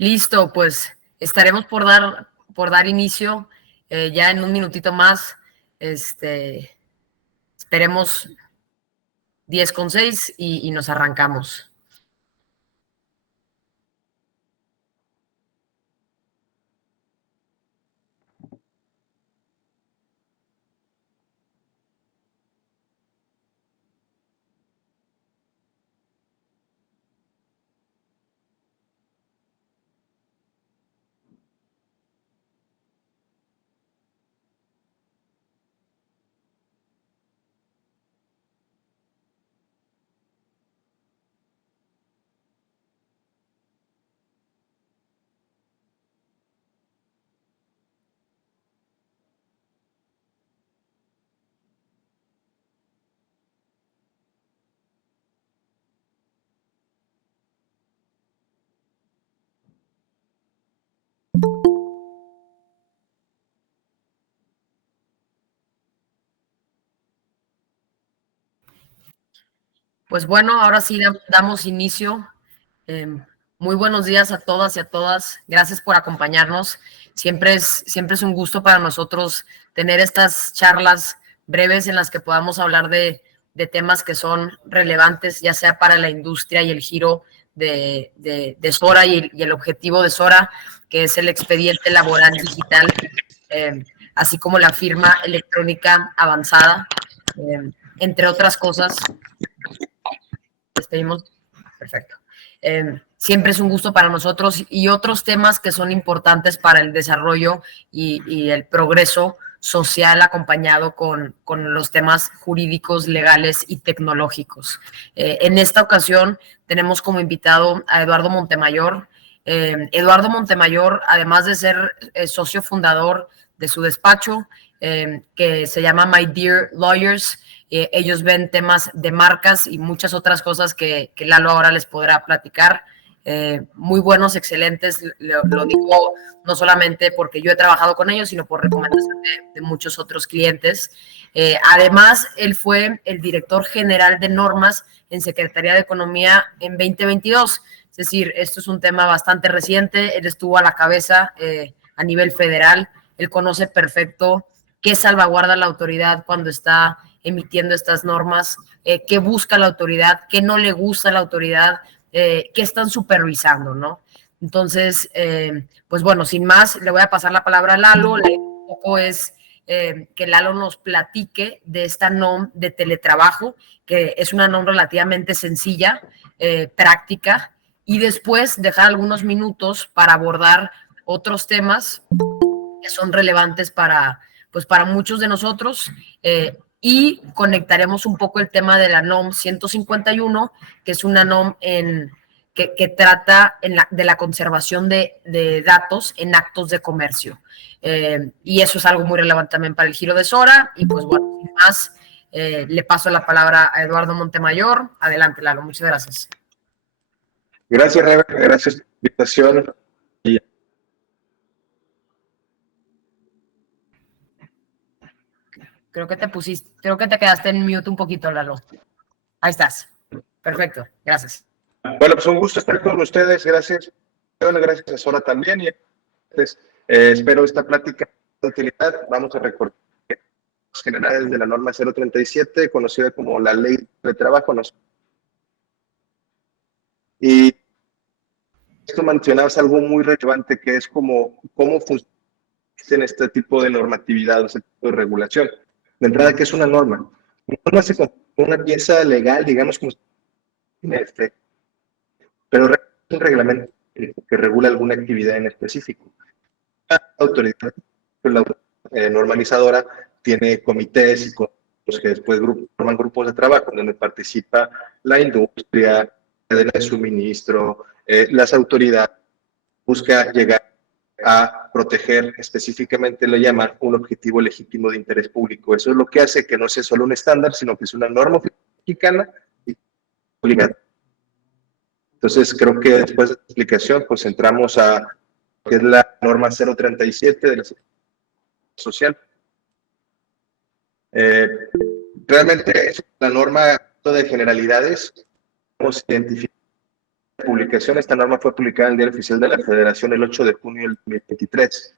Listo, pues estaremos por dar inicio ya en un minutito más. Esperemos 10:06 y nos arrancamos. Pues bueno, ahora sí damos inicio. Muy buenos días a todas y a todas. Gracias por acompañarnos. Siempre es un gusto para nosotros tener estas charlas breves en las que podamos hablar de temas que son relevantes, ya sea para la industria y el giro de Sora y el objetivo de Sora, que es el expediente laboral digital, así como la firma electrónica avanzada, entre otras cosas. Despedimos. Perfecto. Siempre es un gusto para nosotros y otros temas que son importantes para el desarrollo y el progreso social acompañado con los temas jurídicos, legales y tecnológicos. En esta ocasión tenemos como invitado a Eduardo Montemayor. Eduardo Montemayor, además de ser socio fundador de su despacho, que se llama My Dear Lawyers, ellos ven temas de marcas y muchas otras cosas que Lalo ahora les podrá platicar. Muy buenos, excelentes, lo digo no solamente porque yo he trabajado con ellos, sino por recomendación de muchos otros clientes. Además, él fue el director general de normas en Secretaría de Economía en 2022. Es decir, esto es un tema bastante reciente. Él estuvo a la cabeza a nivel federal. Él conoce perfecto qué salvaguarda la autoridad cuando está emitiendo estas normas, qué busca la autoridad, qué no le gusta a la autoridad, qué están supervisando, ¿no? Entonces, pues bueno, sin más, le voy a pasar la palabra a Lalo. Un poco es que Lalo nos platique de esta NOM de teletrabajo, que es una NOM relativamente sencilla, práctica, y después dejar algunos minutos para abordar otros temas que son relevantes pues para muchos de nosotros, y conectaremos un poco el tema de la NOM 151, que es una NOM que trata de la conservación de datos en actos de comercio. Y eso es algo muy relevante también para el giro de Sora. Y pues bueno, sin más, le paso la palabra a Eduardo Montemayor. Adelante, Lalo, muchas gracias. Gracias, Rebeca, gracias por la invitación. Creo que te quedaste en mute un poquito, Lalo. Ahí estás. Perfecto, gracias. Bueno, pues un gusto estar con ustedes. Gracias a Sora también. Y espero esta plática de utilidad. Vamos a recordar los generales de la norma 037, conocida como la ley de trabajo. Y esto mencionabas algo muy relevante, que es cómo funciona este tipo de normatividad, este tipo de regulación. De entrada, ¿qué es una norma? Una norma se considera una pieza legal, digamos, como pero es un reglamento que regula alguna actividad en específico. La autoridad normalizadora tiene comités y los que después forman grupos de trabajo donde participa la industria, la cadena de suministro, las autoridades. Busca llegar a proteger específicamente, lo llaman un objetivo legítimo de interés público. Eso es lo que hace que no sea solo un estándar, sino que es una norma mexicana y obligatoria. Entonces, creo que después de la explicación, pues entramos a que es la norma 037 de la Seguridad Social. Realmente es una norma de generalidades. Vamos a identificar publicación, esta norma fue publicada en el Diario Oficial de la Federación el 8 de junio del 2023.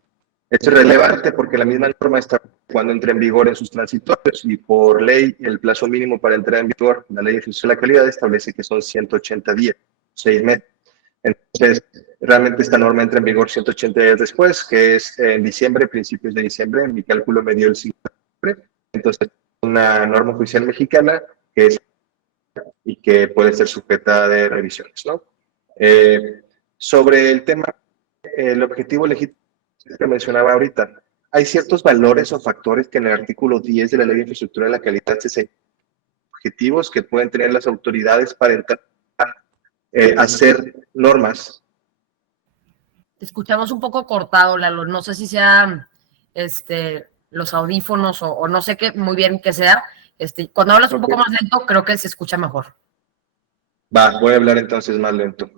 Esto es relevante porque la misma norma está cuando entre en vigor en sus transitorios y por ley el plazo mínimo para entrar en vigor, la Ley Oficial de la Calidad establece que son 180 días, 6 meses. Entonces, realmente esta norma entra en vigor 180 días después, que es en diciembre, principios de diciembre, mi cálculo me dio el 5 de diciembre. Entonces, una norma oficial mexicana que es y que puede ser sujeta de revisiones, ¿no? Sobre el tema, el objetivo legítimo que mencionaba ahorita, hay ciertos valores o factores que en el artículo 10 de la Ley de Infraestructura de la Calidad se señalan objetivos que pueden tener las autoridades para entrar hacer normas. Te escuchamos un poco cortado, Lalo. No sé si sea los audífonos o no sé qué, muy bien que sea. Cuando hablas un poco más lento, creo que se escucha mejor. Va, voy a hablar entonces más lento.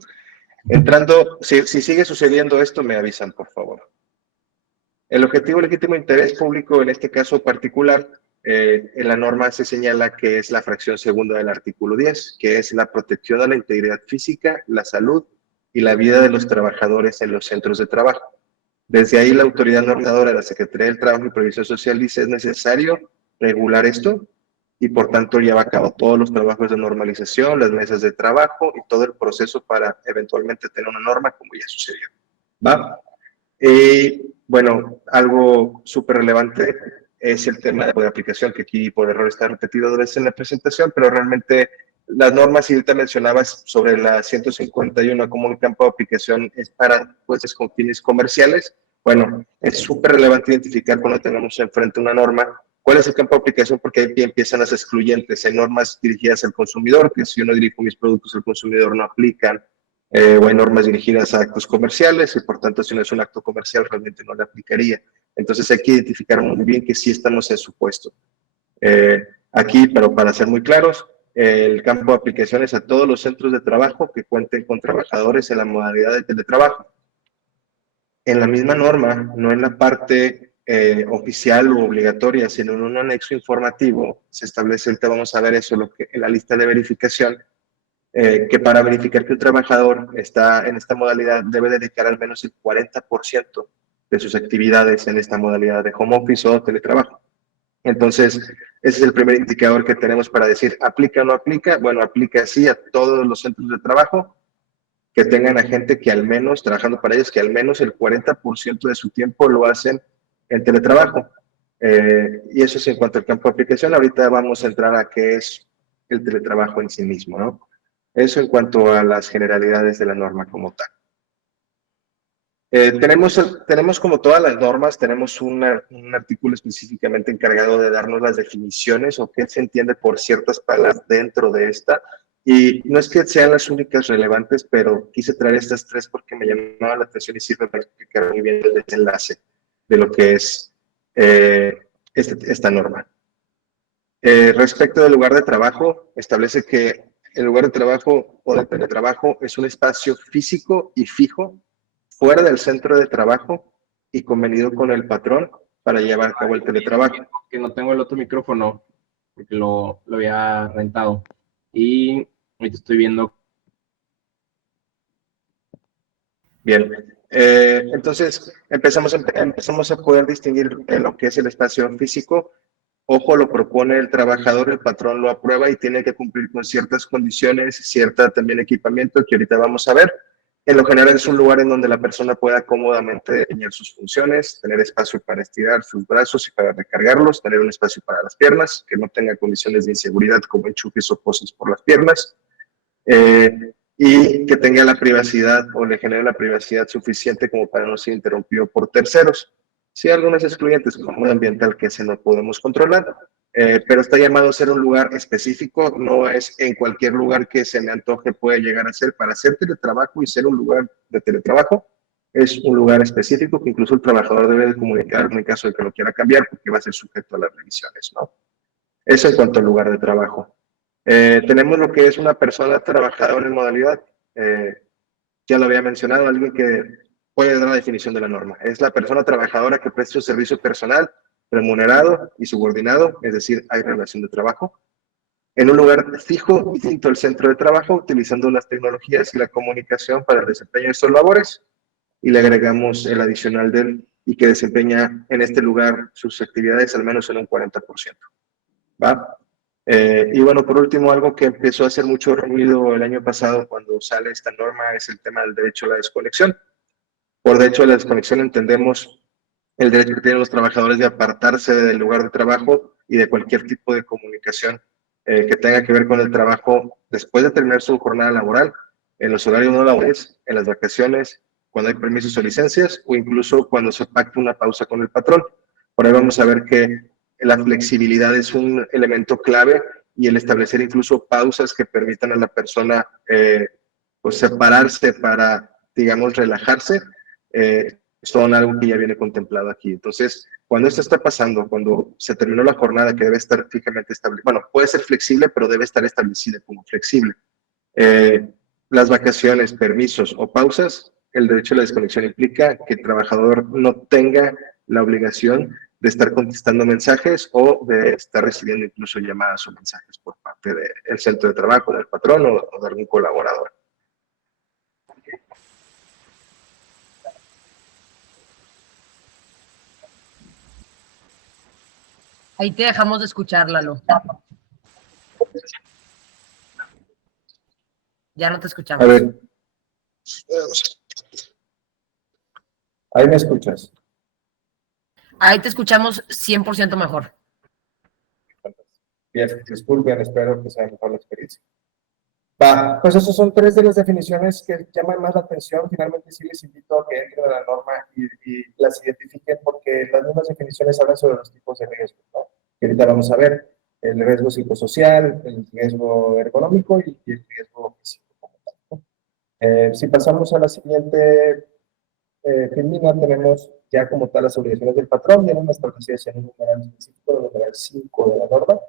Entrando, si sigue sucediendo esto, me avisan, por favor. El objetivo legítimo de interés público, en este caso particular, en la norma se señala que es la fracción segunda del artículo 10, que es la protección a la integridad física, la salud y la vida de los trabajadores en los centros de trabajo. Desde ahí la autoridad normadora de la Secretaría del Trabajo y Previsión Social dice es necesario regular esto y por tanto lleva a cabo todos los trabajos de normalización, las mesas de trabajo y todo el proceso para eventualmente tener una norma como ya sucedió. ¿Va? Bueno, algo súper relevante es el tema de aplicación, que aquí por error está repetido dos veces en la presentación, pero realmente las normas, y ahorita mencionabas sobre la 151 como un campo de aplicación es para pues con fines comerciales. Bueno, es súper relevante identificar cuando tengamos enfrente una norma cuál es el campo de aplicación, porque ahí empiezan las excluyentes. Hay normas dirigidas al consumidor, que si yo no dirijo mis productos al consumidor no aplican, o hay normas dirigidas a actos comerciales y por tanto si no es un acto comercial realmente no le aplicaría. Entonces hay que identificar muy bien que sí estamos en su puesto. Aquí, pero para ser muy claros, el campo de aplicación es a todos los centros de trabajo que cuenten con trabajadores en la modalidad de teletrabajo. En la misma norma, no en la parte oficial u obligatoria, sino en un anexo informativo, se establece, ahorita vamos a ver eso, lo que, en la lista de verificación, que para verificar que un trabajador está en esta modalidad debe dedicar al menos el 40% de sus actividades en esta modalidad de home office o teletrabajo. Entonces, ese es el primer indicador que tenemos para decir, ¿aplica o no aplica? Bueno, aplica sí a todos los centros de trabajo que tengan a gente que al menos, trabajando para ellos, que al menos el 40% de su tiempo lo hacen en teletrabajo. Y eso es en cuanto al campo de aplicación. Ahorita vamos a entrar a qué es el teletrabajo en sí mismo, ¿no? Eso en cuanto a las generalidades de la norma como tal. Tenemos como todas las normas, tenemos un artículo específicamente encargado de darnos las definiciones o qué se entiende por ciertas palabras dentro de esta. Y no es que sean las únicas relevantes, pero quise traer estas tres porque me llamaba la atención y sirve para explicar muy bien el desenlace de lo que es esta norma. Respecto del lugar de trabajo, establece que el lugar de trabajo o de teletrabajo es un espacio físico y fijo fuera del centro de trabajo y convenido con el patrón para llevar a cabo el teletrabajo. Que no tengo el otro micrófono porque lo había rentado y ahorita estoy viendo. Bien, entonces empezamos a poder distinguir lo que es el espacio físico. Ojo, lo propone el trabajador, el patrón lo aprueba y tiene que cumplir con ciertas condiciones, cierta también equipamiento que ahorita vamos a ver. En lo general es un lugar en donde la persona pueda cómodamente desempeñar sus funciones, tener espacio para estirar sus brazos y para recargarlos, tener un espacio para las piernas, que no tenga condiciones de inseguridad como enchufes o poses por las piernas, y que tenga la privacidad o le genere la privacidad suficiente como para no ser interrumpido por terceros. Sí, algunas excluyentes como el ambiental que ese no podemos controlar, pero está llamado a ser un lugar específico, no es en cualquier lugar que se me antoje puede llegar a ser. Para hacer teletrabajo y ser un lugar de teletrabajo, es un lugar específico que incluso el trabajador debe de comunicar en el caso de que lo quiera cambiar porque va a ser sujeto a las revisiones, ¿no? Eso en cuanto al lugar de trabajo. Tenemos lo que es una persona trabajadora en modalidad, ya lo había mencionado, alguien que puede dar la definición de la norma. Es la persona trabajadora que presta un servicio personal, remunerado y subordinado, es decir, hay relación de trabajo. en un lugar fijo distinto al centro de trabajo, utilizando las tecnologías y la comunicación para el desempeño de sus labores, y le agregamos el adicional de él y que desempeña en este lugar sus actividades al menos en un 40%. ¿Va? Y bueno, por último, algo que empezó a hacer mucho ruido el año pasado cuando sale esta norma es el tema del derecho a la desconexión. Por derecho a la desconexión entendemos el derecho que tienen los trabajadores de apartarse del lugar de trabajo y de cualquier tipo de comunicación que tenga que ver con el trabajo después de terminar su jornada laboral, en los horarios no laborales, en las vacaciones, cuando hay permisos o licencias, o incluso cuando se pacta una pausa con el patrón. Por ahí vamos a ver que la flexibilidad es un elemento clave y el establecer incluso pausas que permitan a la persona pues separarse para, digamos, relajarse, son algo que ya viene contemplado aquí. Entonces, cuando esto está pasando, cuando se terminó la jornada que debe estar fijamente establecida, bueno, puede ser flexible, pero debe estar establecida como flexible. Las vacaciones, permisos o pausas, el derecho a la desconexión implica que el trabajador no tenga la obligación de estar contestando mensajes o de estar recibiendo incluso llamadas o mensajes por parte del centro de trabajo, del patrón o de algún colaborador. Ahí te dejamos de escuchar, Lalo. Ya no te escuchamos. A ver. Ahí me escuchas. Ahí te escuchamos 100% mejor. Bien, disculpen, espero que sea mejor la experiencia. Va, pues esas son tres de las definiciones que llaman más la atención. Finalmente sí les invito a que entren a la norma y las identifiquen porque las mismas definiciones hablan sobre los tipos de riesgo, ¿no? Que ahorita vamos a ver el riesgo psicosocial, el riesgo ergonómico y el riesgo físico. Si pasamos a la siguiente filmina, tenemos ya como tal las obligaciones del patrón, vienen establecidas en un numeral específico, el numeral 5 de la norma.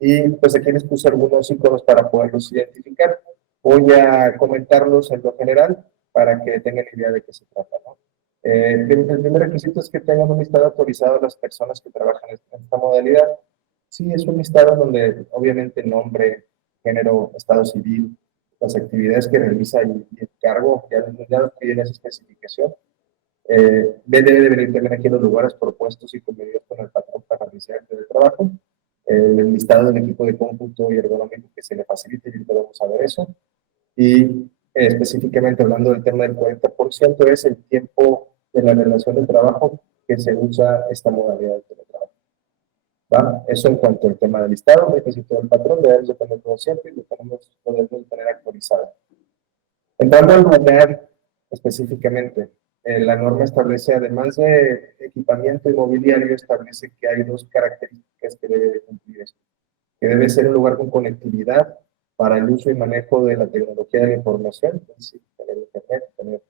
Y pues aquí les puse algunos iconos para poderlos identificar. Voy a comentarlos en lo general para que tengan idea de qué se trata, ¿no? El primer requisito es que tengan un listado actualizado de las personas que trabajan en esta modalidad. Sí, es un listado donde obviamente nombre, género, estado civil, las actividades que realiza y el cargo, ya los piden esa especificación. Debe de venir también aquí los lugares propuestos y convenidos con el patrón para realizar el trabajo. El listado del equipo de cómputo y ergonómico que se le facilite, y vamos a ver eso. Y específicamente hablando del tema del 40%, es el tiempo de la relación de trabajo que se usa esta modalidad de teletrabajo. ¿Va? Eso en cuanto al tema del listado, requisito del patrón, debemos de tener todo siempre y lo debemos tener actualizado. Entrando al lugar específicamente, la norma establece, además de equipamiento inmobiliario, establece que hay dos características que debe de cumplir esto. Que debe ser un lugar con conectividad para el uso y manejo de la tecnología de la información, es decir, tener internet, tener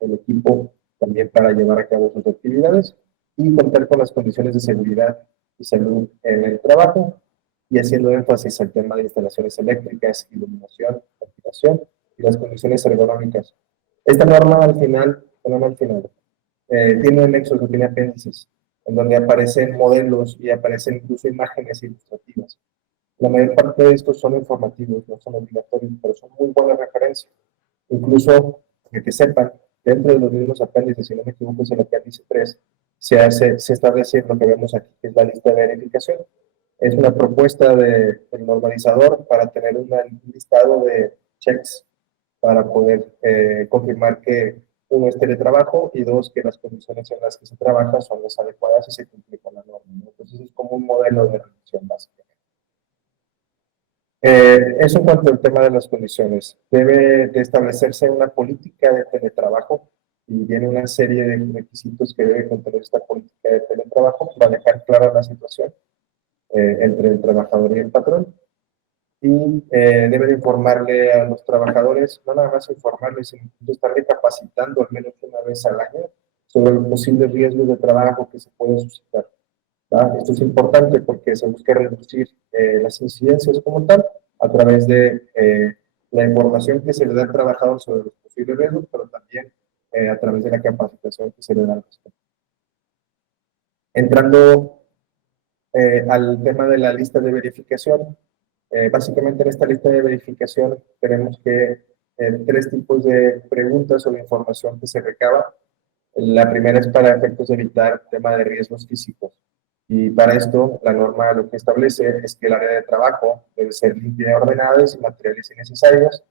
el equipo también para llevar a cabo sus actividades y contar con las condiciones de seguridad y salud en el trabajo y haciendo énfasis al tema de instalaciones eléctricas, iluminación, ventilación y las condiciones ergonómicas. Esta norma al final, tiene anexos, tiene apéndices, en donde aparecen modelos y aparecen incluso imágenes ilustrativas. La mayor parte de estos son informativos, no son obligatorios, pero son muy buenas referencias. Incluso, que sepan, dentro de los mismos apéndices, si no me equivoco, es el apéndice 3, se establece lo que vemos aquí, que es la lista de verificación. Es una propuesta del normalizador para tener un listado de checks para poder confirmar que uno es teletrabajo y dos, que las condiciones en las que se trabaja son las adecuadas y se cumple con la norma, ¿no? Entonces es como un modelo de reducción básicamente. Eso en cuanto al tema de las condiciones. Debe de establecerse una política de teletrabajo y viene una serie de requisitos que debe contener esta política de teletrabajo para dejar clara la situación entre el trabajador y el patrón. Y debe de informarle a los trabajadores, no nada más informarles, sino estarle capacitando al menos una vez al año sobre los posibles riesgos de trabajo que se pueden suscitar. ¿Va? Esto es importante porque se busca reducir las incidencias como tal a través de la información que se le da al trabajador sobre los posibles riesgos, pero también a través de la capacitación que se le da al respecto. Entrando al tema de la lista de verificación, Básicamente en esta lista de verificación tenemos que 3 tipos de preguntas o de información que se recaba. La primera es para efectos de evitar tema de riesgos físicos. Y para esto, la norma lo que establece es que el área de trabajo debe ser limpia y ordenada y sin materiales innecesarios,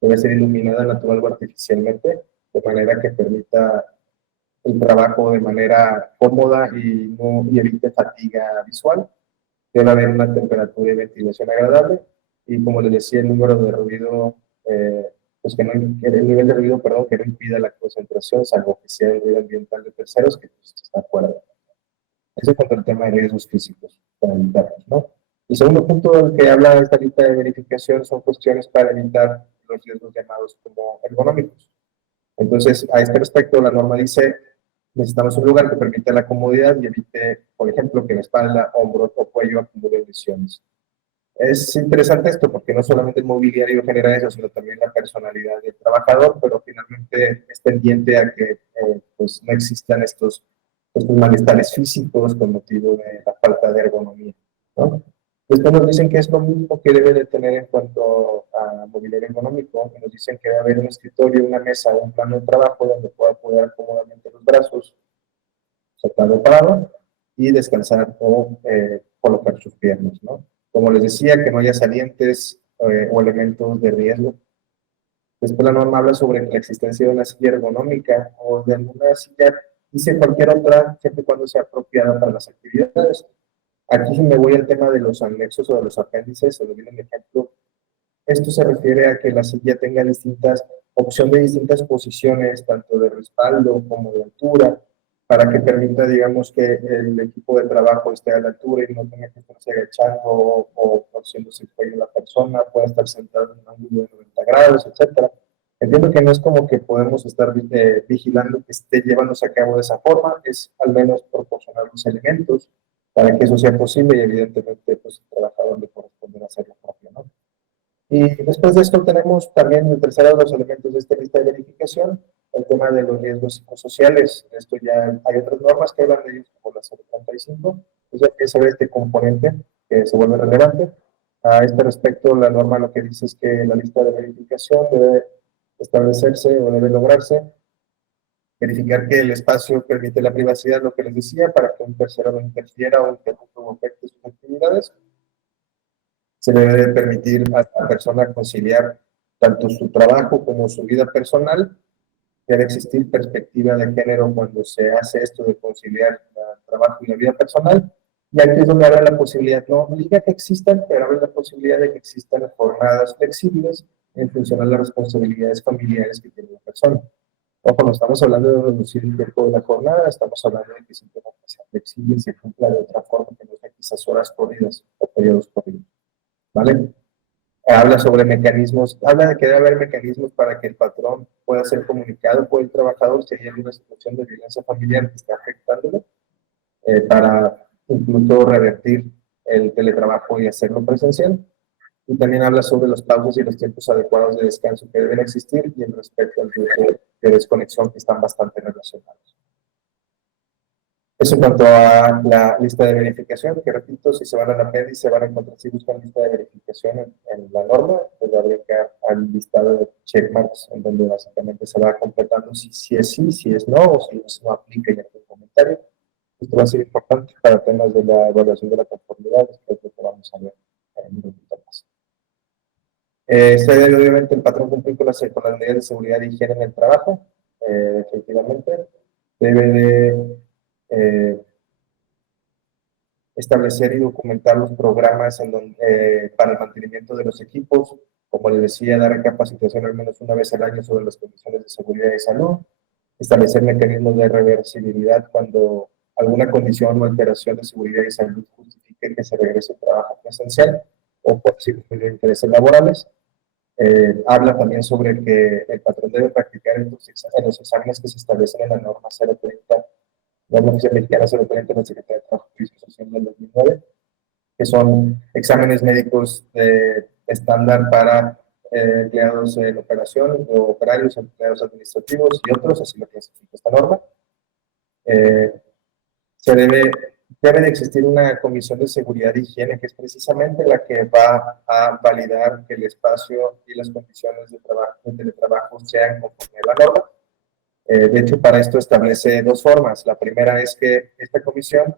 debe ser iluminada natural o artificialmente, de manera que permita el trabajo de manera cómoda y evite fatiga visual. Debe haber una temperatura y ventilación agradable y, como les decía, el número de ruido, pues que no, el nivel de ruido, perdón, que no impida la concentración, salvo que sea el ruido ambiental de terceros, que pues, está fuera de. Eso es el tema de riesgos físicos, para evitarlos, ¿no? El segundo punto del que habla esta lista de verificación son cuestiones para evitar los riesgos llamados como ergonómicos. Entonces, a este respecto, la norma dice: necesitamos un lugar que permita la comodidad y evite, por ejemplo, que la espalda, hombros o cuello acumulen lesiones. Es interesante esto porque no solamente el mobiliario genera eso, sino también la personalidad del trabajador, pero finalmente es tendiente a que pues no existan estos malestares físicos con motivo de la falta de ergonomía, ¿no? Después nos dicen que es lo mismo que debe de tener en cuanto a mobiliario ergonómico, y nos dicen que debe haber un escritorio, una mesa, un plano de trabajo donde pueda apoyar cómodamente los brazos, sentado parado, y descansar o colocar sus piernas, ¿no? Como les decía, que no haya salientes o elementos de riesgo. Después la norma habla sobre la existencia de una silla ergonómica o de alguna silla, dice cualquier otra, siempre y cuando sea apropiada para las actividades. Aquí si me voy al tema de los anexos o de los apéndices, se lo viene un ejemplo. Esto se refiere a que la silla tenga opción de distintas posiciones, tanto de respaldo como de altura, para que permita, digamos, que el equipo de trabajo esté a la altura y no tenga que estarse agachando o torciéndose el cuello la persona, pueda estar sentado en un ángulo de 90 grados, etc. Entiendo que no es como que podemos estar vigilando que esté llevándose a cabo de esa forma, es al menos proporcionar los elementos para que eso sea posible y evidentemente pues, el trabajador le corresponde hacer lo propio, ¿no? Y después de esto tenemos también el tercero de los elementos de esta lista de verificación, el tema de los riesgos psicosociales. Esto ya hay otras normas que hablan de ellos, como la 035, pues hay que saber este componente que se vuelve relevante. A este respecto, la norma lo que dice es que la lista de verificación debe establecerse o debe lograrse, verificar que el espacio permite la privacidad, lo que les decía, para que un tercero no interfiera o interrumpa o afecte sus actividades. Se le debe permitir a la persona conciliar tanto su trabajo como su vida personal. Debe existir perspectiva de género cuando se hace esto de conciliar el trabajo y la vida personal. Y aquí es donde abre la posibilidad, no obliga que existan, pero abre la posibilidad de que existan jornadas flexibles en función a las responsabilidades familiares que tiene la persona. Ojo, no estamos hablando de reducir el tiempo de la jornada, estamos hablando de que simplemente sea flexible y se cumpla de otra forma que no sea quizás horas corridas o periodos corridos. ¿Vale? Habla sobre mecanismos, habla de que debe haber mecanismos para que el patrón pueda ser comunicado por el trabajador si hay alguna situación de violencia familiar que está afectándolo, para incluso revertir el teletrabajo y hacerlo presencial. Y también habla sobre los pausas y los tiempos adecuados de descanso que deben existir y el respecto al tiempo de desconexión, que están bastante relacionados. Eso en cuanto a la lista de verificación, que repito, si se van al apéndice, van a encontrar, si buscan lista de verificación en la norma, pues va a brincar al listado de checkmarks, en donde básicamente se va completando si es sí, si es no, o si no aplica y algún comentario. Esto va a ser importante para temas de la evaluación de la conformidad, después de lo que vamos a ver en un minutito más. Se debe, obviamente, el patrón cumplir con las medidas de seguridad e higiene en el trabajo, efectivamente. Debe de establecer y documentar los programas para el mantenimiento de los equipos, como les decía, dar capacitación al menos una vez al año sobre las condiciones de seguridad y salud, establecer mecanismos de reversibilidad cuando alguna condición o alteración de seguridad y salud justifique que se regrese al trabajo presencial o por circunstancias de intereses laborales. Habla también sobre que el patrón debe practicar en los exámenes que se establecen en la norma 030, la norma oficial mexicana 030 de la Secretaría de Trabajo y Social del 2009, que son exámenes médicos estándar para empleados en operación, o operarios, empleados administrativos y otros, así lo clasifica esta norma. Se debe debe de existir una comisión de seguridad e higiene que es precisamente la que va a validar que el espacio y las condiciones de trabajo, de teletrabajo sean conforme a la norma. De hecho, para esto establece dos formas. La primera es que esta comisión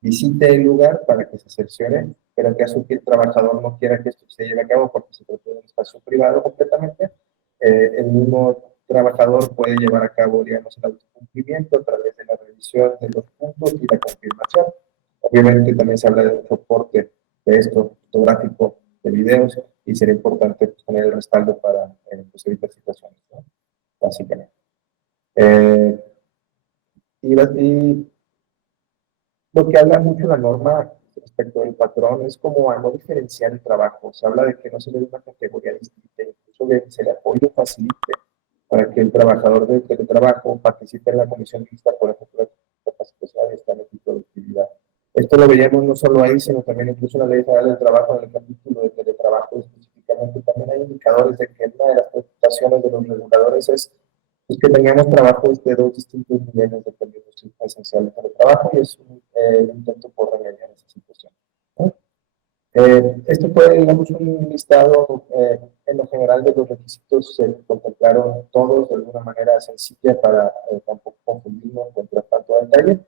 visite el lugar para que se cerciore, pero en caso que el trabajador no quiera que esto se lleve a cabo porque se trata de un espacio privado completamente, el mismo trabajador puede llevar a cabo, digamos, el autocumplimiento a través de la revisión de los puntos y la confirmación. Obviamente también se habla de un soporte de esto, fotográfico, de videos, y sería importante pues, tener el respaldo para pues, evitar situaciones, ¿no? Básicamente. Y lo que habla mucho la norma respecto del patrón es como a no diferenciar el trabajo. Se habla de que no se le dé una categoría distinta, incluso de que se le apoye facilite para que el trabajador del teletrabajo participe en la comisión mixta, por ejemplo, de capacitación y establecimiento de productividad. Esto lo veíamos no solo ahí, sino también incluso en la Ley Federal del Trabajo, en el capítulo de teletrabajo específicamente. También hay indicadores de que una de las preocupaciones de los reguladores es pues, que tengamos trabajos de dos distintos niveles dependiendo si es esencial el teletrabajo, y es un intento por remediar esa situación, ¿no? Esto fue, digamos, un listado en lo general de los requisitos. Se contemplaron todos de alguna manera sencilla para tampoco confundirnos con tanto detalle.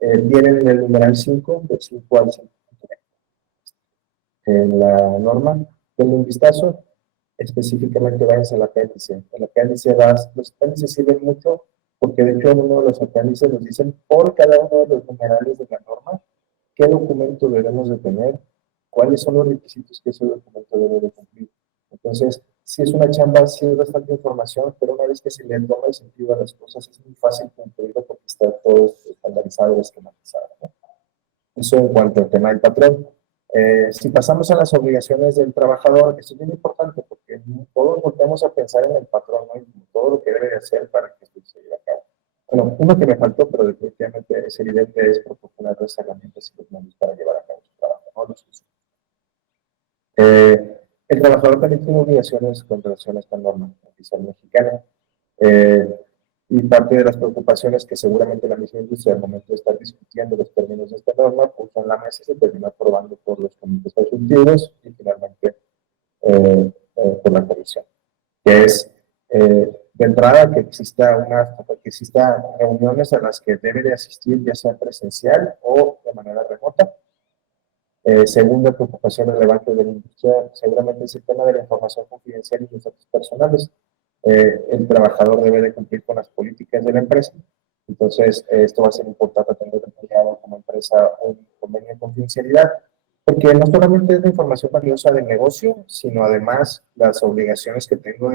Vienen en el numeral 5, del 5 al 5. En la norma, denle un vistazo, específicamente váyanse al apéndice. El apéndice los apéndices sirven mucho porque de hecho en uno de los apéndices nos dicen por cada uno de los numerales de la norma qué documento debemos de tener, cuáles son los requisitos que ese documento debe de cumplir. Entonces, si es una chamba, sí es bastante información, pero una vez que se le toma el sentido a las cosas, es muy fácil cumplirlo porque está todo estandarizado y esquematizado, ¿no? Eso en cuanto al tema del patrón. Si pasamos a las obligaciones del trabajador, esto es bien importante porque todos volvemos a pensar en el patrón, ¿no? Y todo lo que debe de hacer para que esto se lleve a cabo. Bueno, uno que me faltó, pero definitivamente es evidente, es proporcionar las herramientas y los medios para llevar a cabo su trabajo, ¿no? El trabajador también tiene obligaciones con relación a esta norma oficial mexicana. Y parte de las preocupaciones que seguramente la misma industria al momento de estar discutiendo los términos de esta norma puso en la mesa y se terminó aprobando por los comités consultivos y finalmente por la comisión, que es de entrada que exista reuniones a las que debe de asistir ya sea presencial o de manera remota. Segunda preocupación relevante de la industria seguramente es el tema de la información confidencial y los datos personales. El trabajador debe de cumplir con las políticas de la empresa. Entonces, esto va a ser importante tener detallado como empresa un convenio de confidencialidad, porque no solamente es la información valiosa del negocio, sino además las obligaciones que tengo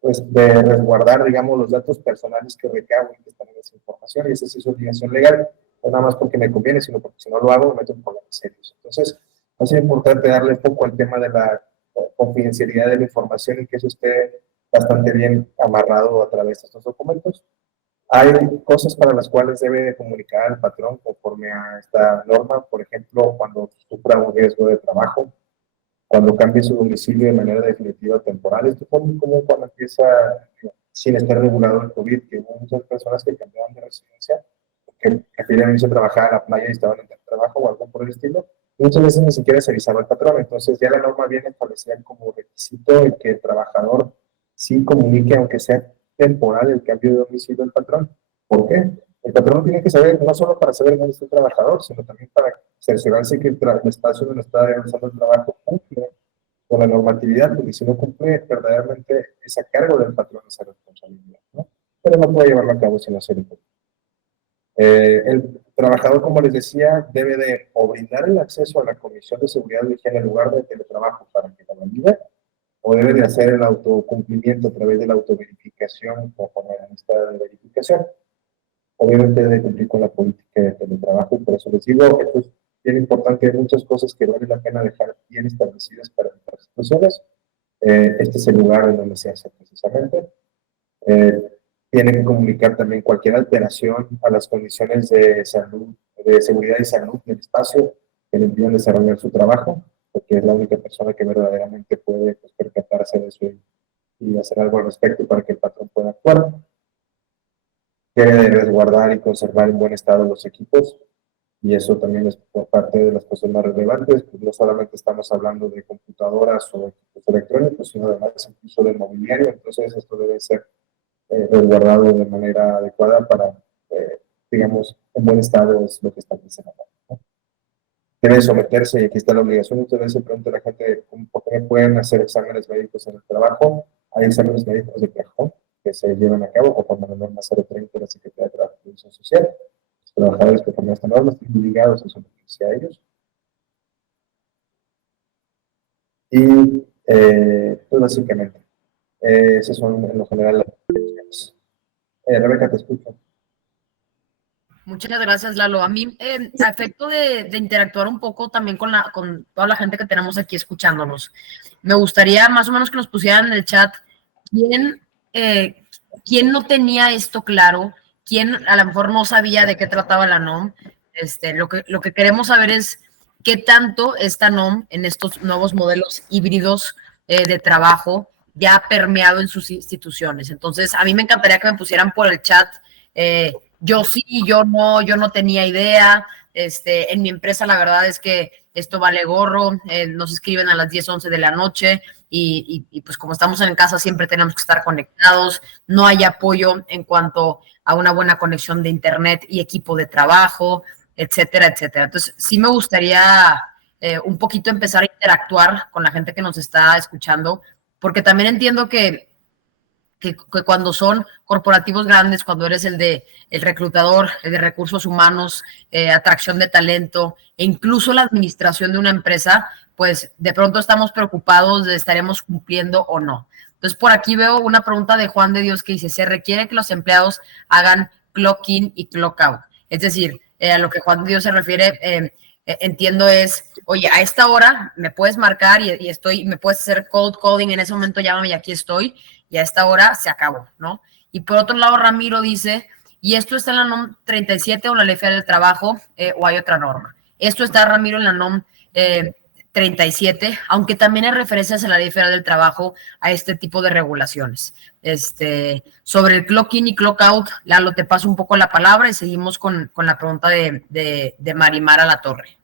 pues, de resguardar, digamos, los datos personales que recabo y que están en esa información, y esa sí es obligación legal, no nada más porque me conviene, sino porque si no lo hago me meto en problemas serios. Entonces, va a ser importante darle foco al tema de la confidencialidad de la información y que eso esté bastante bien amarrado a través de estos documentos. Hay cosas para las cuales debe de comunicar al patrón conforme a esta norma, por ejemplo, cuando sufra un riesgo de trabajo, cuando cambie su domicilio de manera definitiva o temporal. Esto fue muy común cuando empieza, sin estar regulado el COVID, que hubo muchas personas que cambiaban de residencia, que preferían irse a trabajar a la playa y estaban en el trabajo o algo por el estilo. Muchas veces ni siquiera se avisaba al patrón. Entonces ya la norma viene establecida como requisito el que el trabajador sí comunique, aunque sea temporal, el cambio de domicilio al patrón. ¿Por qué? El patrón tiene que saber, no solo para saber dónde está el trabajador, sino también para cerciorarse que el espacio donde está realizando el trabajo cumple con la normatividad, porque si no cumple, verdaderamente es a cargo del patrón esa responsabilidad, ¿no? Pero no puede llevarlo a cabo sin hacerlo. El trabajador, como les decía, debe de o brindar el acceso a la Comisión de Seguridad y Higiene en lugar de teletrabajo para que la valide, o debe de hacer el autocumplimiento a través de la autoverificación conforme a la lista de verificación. Obviamente debe cumplir con la política de teletrabajo, por eso les digo, esto es bien importante, hay muchas cosas que vale la pena dejar bien establecidas para las situaciones. Este es el lugar en donde se hace precisamente. Tiene que comunicar también cualquier alteración a las condiciones de salud, de seguridad y salud del espacio que le impiden desarrollar su trabajo, porque es la única persona que verdaderamente puede pues, percatarse de eso y hacer algo al respecto para que el patrón pueda actuar. Debe de resguardar y conservar en buen estado los equipos. y eso también es por parte de las cosas más relevantes, pues no solamente estamos hablando de computadoras o equipos electrónicos, sino además incluso de mobiliario, entonces esto debe ser resguardado de manera adecuada para, digamos, en buen estado es lo que está mencionando, ¿no? Debe someterse, y aquí está la obligación, entonces se pregunta a la gente, ¿por qué pueden hacer exámenes médicos en el trabajo? Hay exámenes médicos de cajón que se llevan a cabo conforme a la norma 030 de la Secretaría de Trabajo y Previsión Social. Los trabajadores que conforme a esta norma están obligados a someterse a ellos. Y, pues básicamente, esas son en lo general las condiciones. Rebeca, te escucho. Muchas gracias, Lalo. A mí, a efecto de interactuar un poco también con toda la gente que tenemos aquí escuchándonos, me gustaría más o menos que nos pusieran en el chat quién no tenía esto claro, quién a lo mejor no sabía de qué trataba la NOM. Lo que queremos saber es qué tanto esta NOM en estos nuevos modelos híbridos de trabajo ya ha permeado en sus instituciones. Entonces, a mí me encantaría que me pusieran por el chat yo sí, yo no tenía idea. En mi empresa la verdad es que esto vale gorro, nos escriben a las 10, 11 de la noche y pues como estamos en casa siempre tenemos que estar conectados, no hay apoyo en cuanto a una buena conexión de internet y equipo de trabajo, etcétera, etcétera. Entonces sí me gustaría un poquito empezar a interactuar con la gente que nos está escuchando, porque también entiendo que cuando son corporativos grandes, cuando eres el reclutador, el de recursos humanos, atracción de talento, e incluso la administración de una empresa, pues de pronto estamos preocupados de estaremos cumpliendo o no. Entonces, por aquí veo una pregunta de Juan de Dios que dice, ¿se requiere que los empleados hagan clock in y clock out? Es decir, a lo que Juan de Dios se refiere, entiendo es, oye, a esta hora me puedes marcar y me puedes hacer cold calling, en ese momento llámame y aquí estoy, y a esta hora se acabó, ¿no? Y por otro lado, Ramiro dice, ¿y esto está en la NOM 37 o la Ley Federal del Trabajo o hay otra norma? Esto está, Ramiro, en la NOM 37, aunque también hay referencias a la Ley Federal del Trabajo a este tipo de regulaciones. Sobre el clock in y clock out, Lalo, te paso un poco la palabra y seguimos con la pregunta de Marimar Latorre.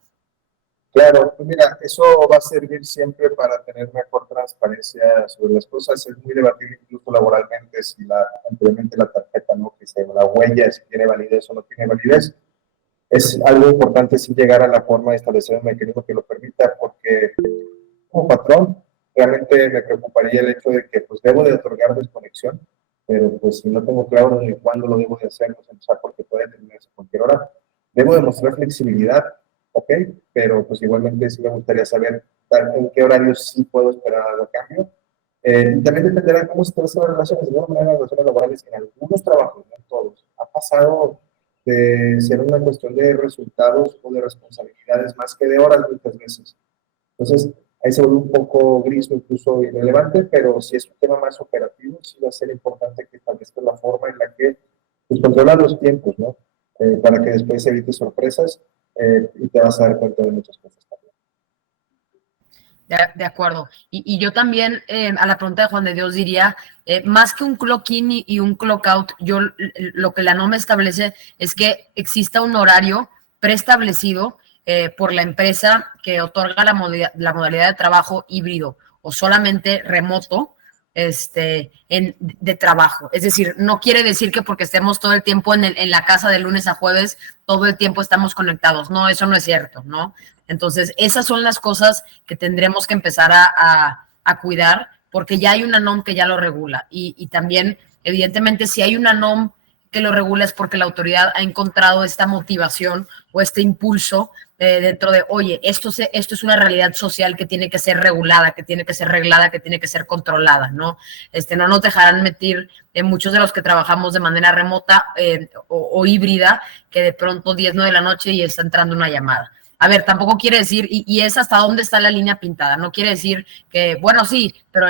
Claro, pues mira, eso va a servir siempre para tener mejor transparencia sobre las cosas. Es muy debatible incluso laboralmente si anteriormente la tarjeta, ¿no? Que se la huella, si tiene validez o no tiene validez. Es algo importante sin llegar a la forma de establecer un mecanismo que lo permita, porque como patrón realmente me preocuparía el hecho de que pues debo de otorgar desconexión, pero pues si no tengo claro ni cuándo lo debo de hacer, pues empezar porque puede terminarse a cualquier hora. Debo demostrar flexibilidad, ok, pero pues igualmente sí me gustaría saber en qué horarios sí puedo esperar algo a cambio. Y también dependerá de cómo se tratan las relaciones. De alguna manera, las relaciones laborales en algunos trabajos, no en todos, ha pasado de ser una cuestión de resultados o de responsabilidades más que de horas muchas veces. Entonces, ahí se vuelve un poco gris o incluso irrelevante, pero si es un tema más operativo, sí va a ser importante que establezcas la forma en la que pues, controlas los tiempos, ¿no? Para que después evites sorpresas y te vas a dar cuenta de muchas cosas también. De acuerdo. Y yo también, a la pregunta de Juan de Dios, diría, más que un clock in y un clock out, lo que la norma establece es que exista un horario preestablecido por la empresa que otorga la modalidad de trabajo híbrido o solamente remoto de trabajo. Es decir, no quiere decir que porque estemos todo el tiempo en la casa de lunes a jueves, todo el tiempo estamos conectados. No, eso no es cierto, ¿no? Entonces, esas son las cosas que tendremos que empezar a cuidar, porque ya hay una NOM que ya lo regula. Y también, evidentemente, si hay una NOM que lo regula es porque la autoridad ha encontrado esta motivación o este impulso dentro de, oye, esto es una realidad social que tiene que ser regulada, que tiene que ser reglada, que tiene que ser controlada, ¿no? No nos dejarán meter muchos de los que trabajamos de manera remota o híbrida, que de pronto 10, 9 de la noche y está entrando una llamada. A ver, tampoco quiere decir, y es hasta dónde está la línea pintada, no quiere decir que, bueno, sí, pero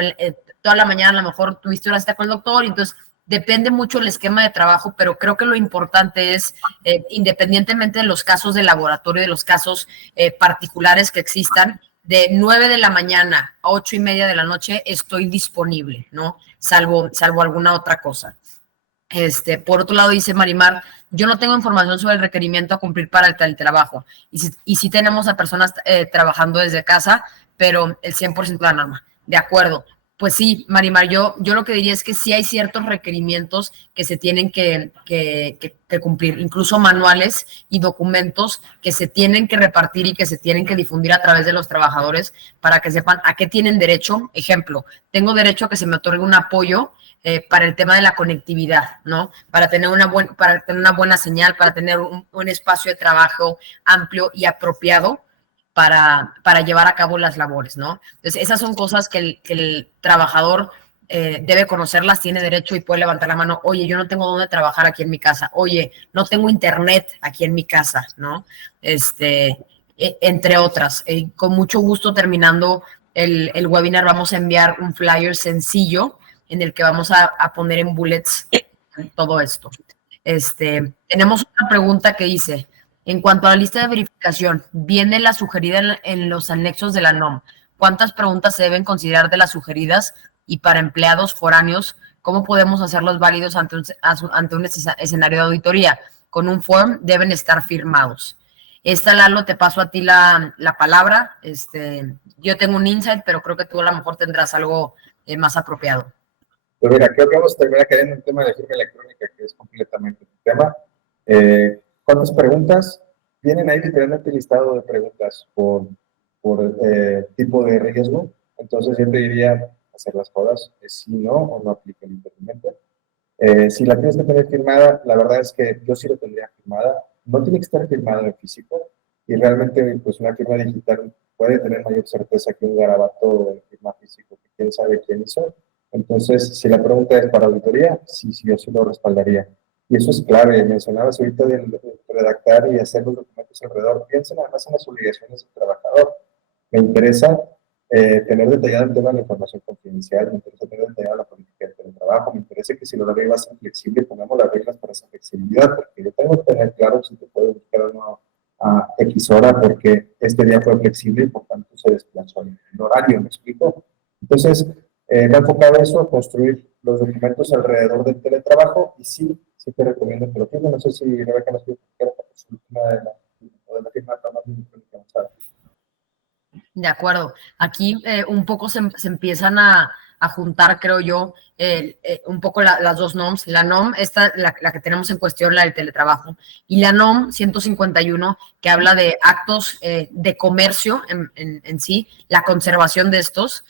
toda la mañana a lo mejor tuviste una cita con el doctor y entonces depende mucho el esquema de trabajo, pero creo que lo importante es, independientemente de los casos de laboratorio, de los casos particulares que existan, de 9 de la mañana a 8:30 de la noche estoy disponible, ¿no? Salvo alguna otra cosa. Por otro lado, dice Marimar, yo no tengo información sobre el requerimiento a cumplir para el teletrabajo. Y sí tenemos a personas trabajando desde casa, pero el 100% de la norma. De acuerdo. Pues sí, Marimar, yo lo que diría es que sí hay ciertos requerimientos que se tienen que cumplir, incluso manuales y documentos que se tienen que repartir y que se tienen que difundir a través de los trabajadores para que sepan a qué tienen derecho. Ejemplo, tengo derecho a que se me otorgue un apoyo para el tema de la conectividad, ¿no? Para tener una buena señal, para tener un espacio de trabajo amplio y apropiado para llevar a cabo las labores, ¿no? Entonces, esas son cosas que el trabajador debe conocerlas, tiene derecho y puede levantar la mano. Oye, yo no tengo dónde trabajar aquí en mi casa. Oye, no tengo internet aquí en mi casa, ¿no? Entre otras. Con mucho gusto, terminando el webinar, vamos a enviar un flyer sencillo en el que vamos a poner en bullets todo esto. Tenemos una pregunta que dice, en cuanto a la lista de verificación, viene la sugerida en los anexos de la NOM. ¿Cuántas preguntas se deben considerar de las sugeridas? Y para empleados foráneos, ¿cómo podemos hacerlos válidos ante un escenario de auditoría? Con un form deben estar firmados. Lalo, te paso a ti la palabra. Yo tengo un insight, pero creo que tú a lo mejor tendrás algo más apropiado. Pues mira, creo que vamos a terminar cayendo en un tema de firma electrónica, que es completamente tu tema. ¿Cuántas preguntas? Vienen ahí literalmente listado de preguntas por tipo de riesgo. Entonces yo te diría hacer las cosas, sí, no, o no aplica el impedimento. Si la tienes que tener firmada, la verdad es que yo sí lo tendría firmada. No tiene que estar firmado en físico y realmente pues una firma digital puede tener mayor certeza que un garabato de firma físico que quién sabe quién hizo. Entonces, si la pregunta es para auditoría, sí, yo sí lo respaldaría. Y eso es clave. Mencionabas ahorita de redactar y hacer los documentos alrededor. Piensen además en las obligaciones del trabajador. Me interesa tener detallado el tema de la información confidencial, me interesa tener detallada la política del trabajo, me interesa que si la ley va a ser flexible, pongamos las reglas para esa flexibilidad, porque yo tengo que tener claro si te puede buscar o no a X hora, porque este día fue flexible y por tanto se desplazó en el horario, ¿me explico? Entonces, me ha enfocado eso a construir los documentos alrededor del teletrabajo y sí te recomiendo que lo firmen. No sé si Rebeca nos quiere explicar la firma de la norma. De acuerdo. Aquí un poco se empiezan a juntar, creo yo, un poco las dos NOMs. La NOM, la que tenemos en cuestión, la del teletrabajo, y la NOM 151, que habla de actos de comercio en sí, la conservación de estos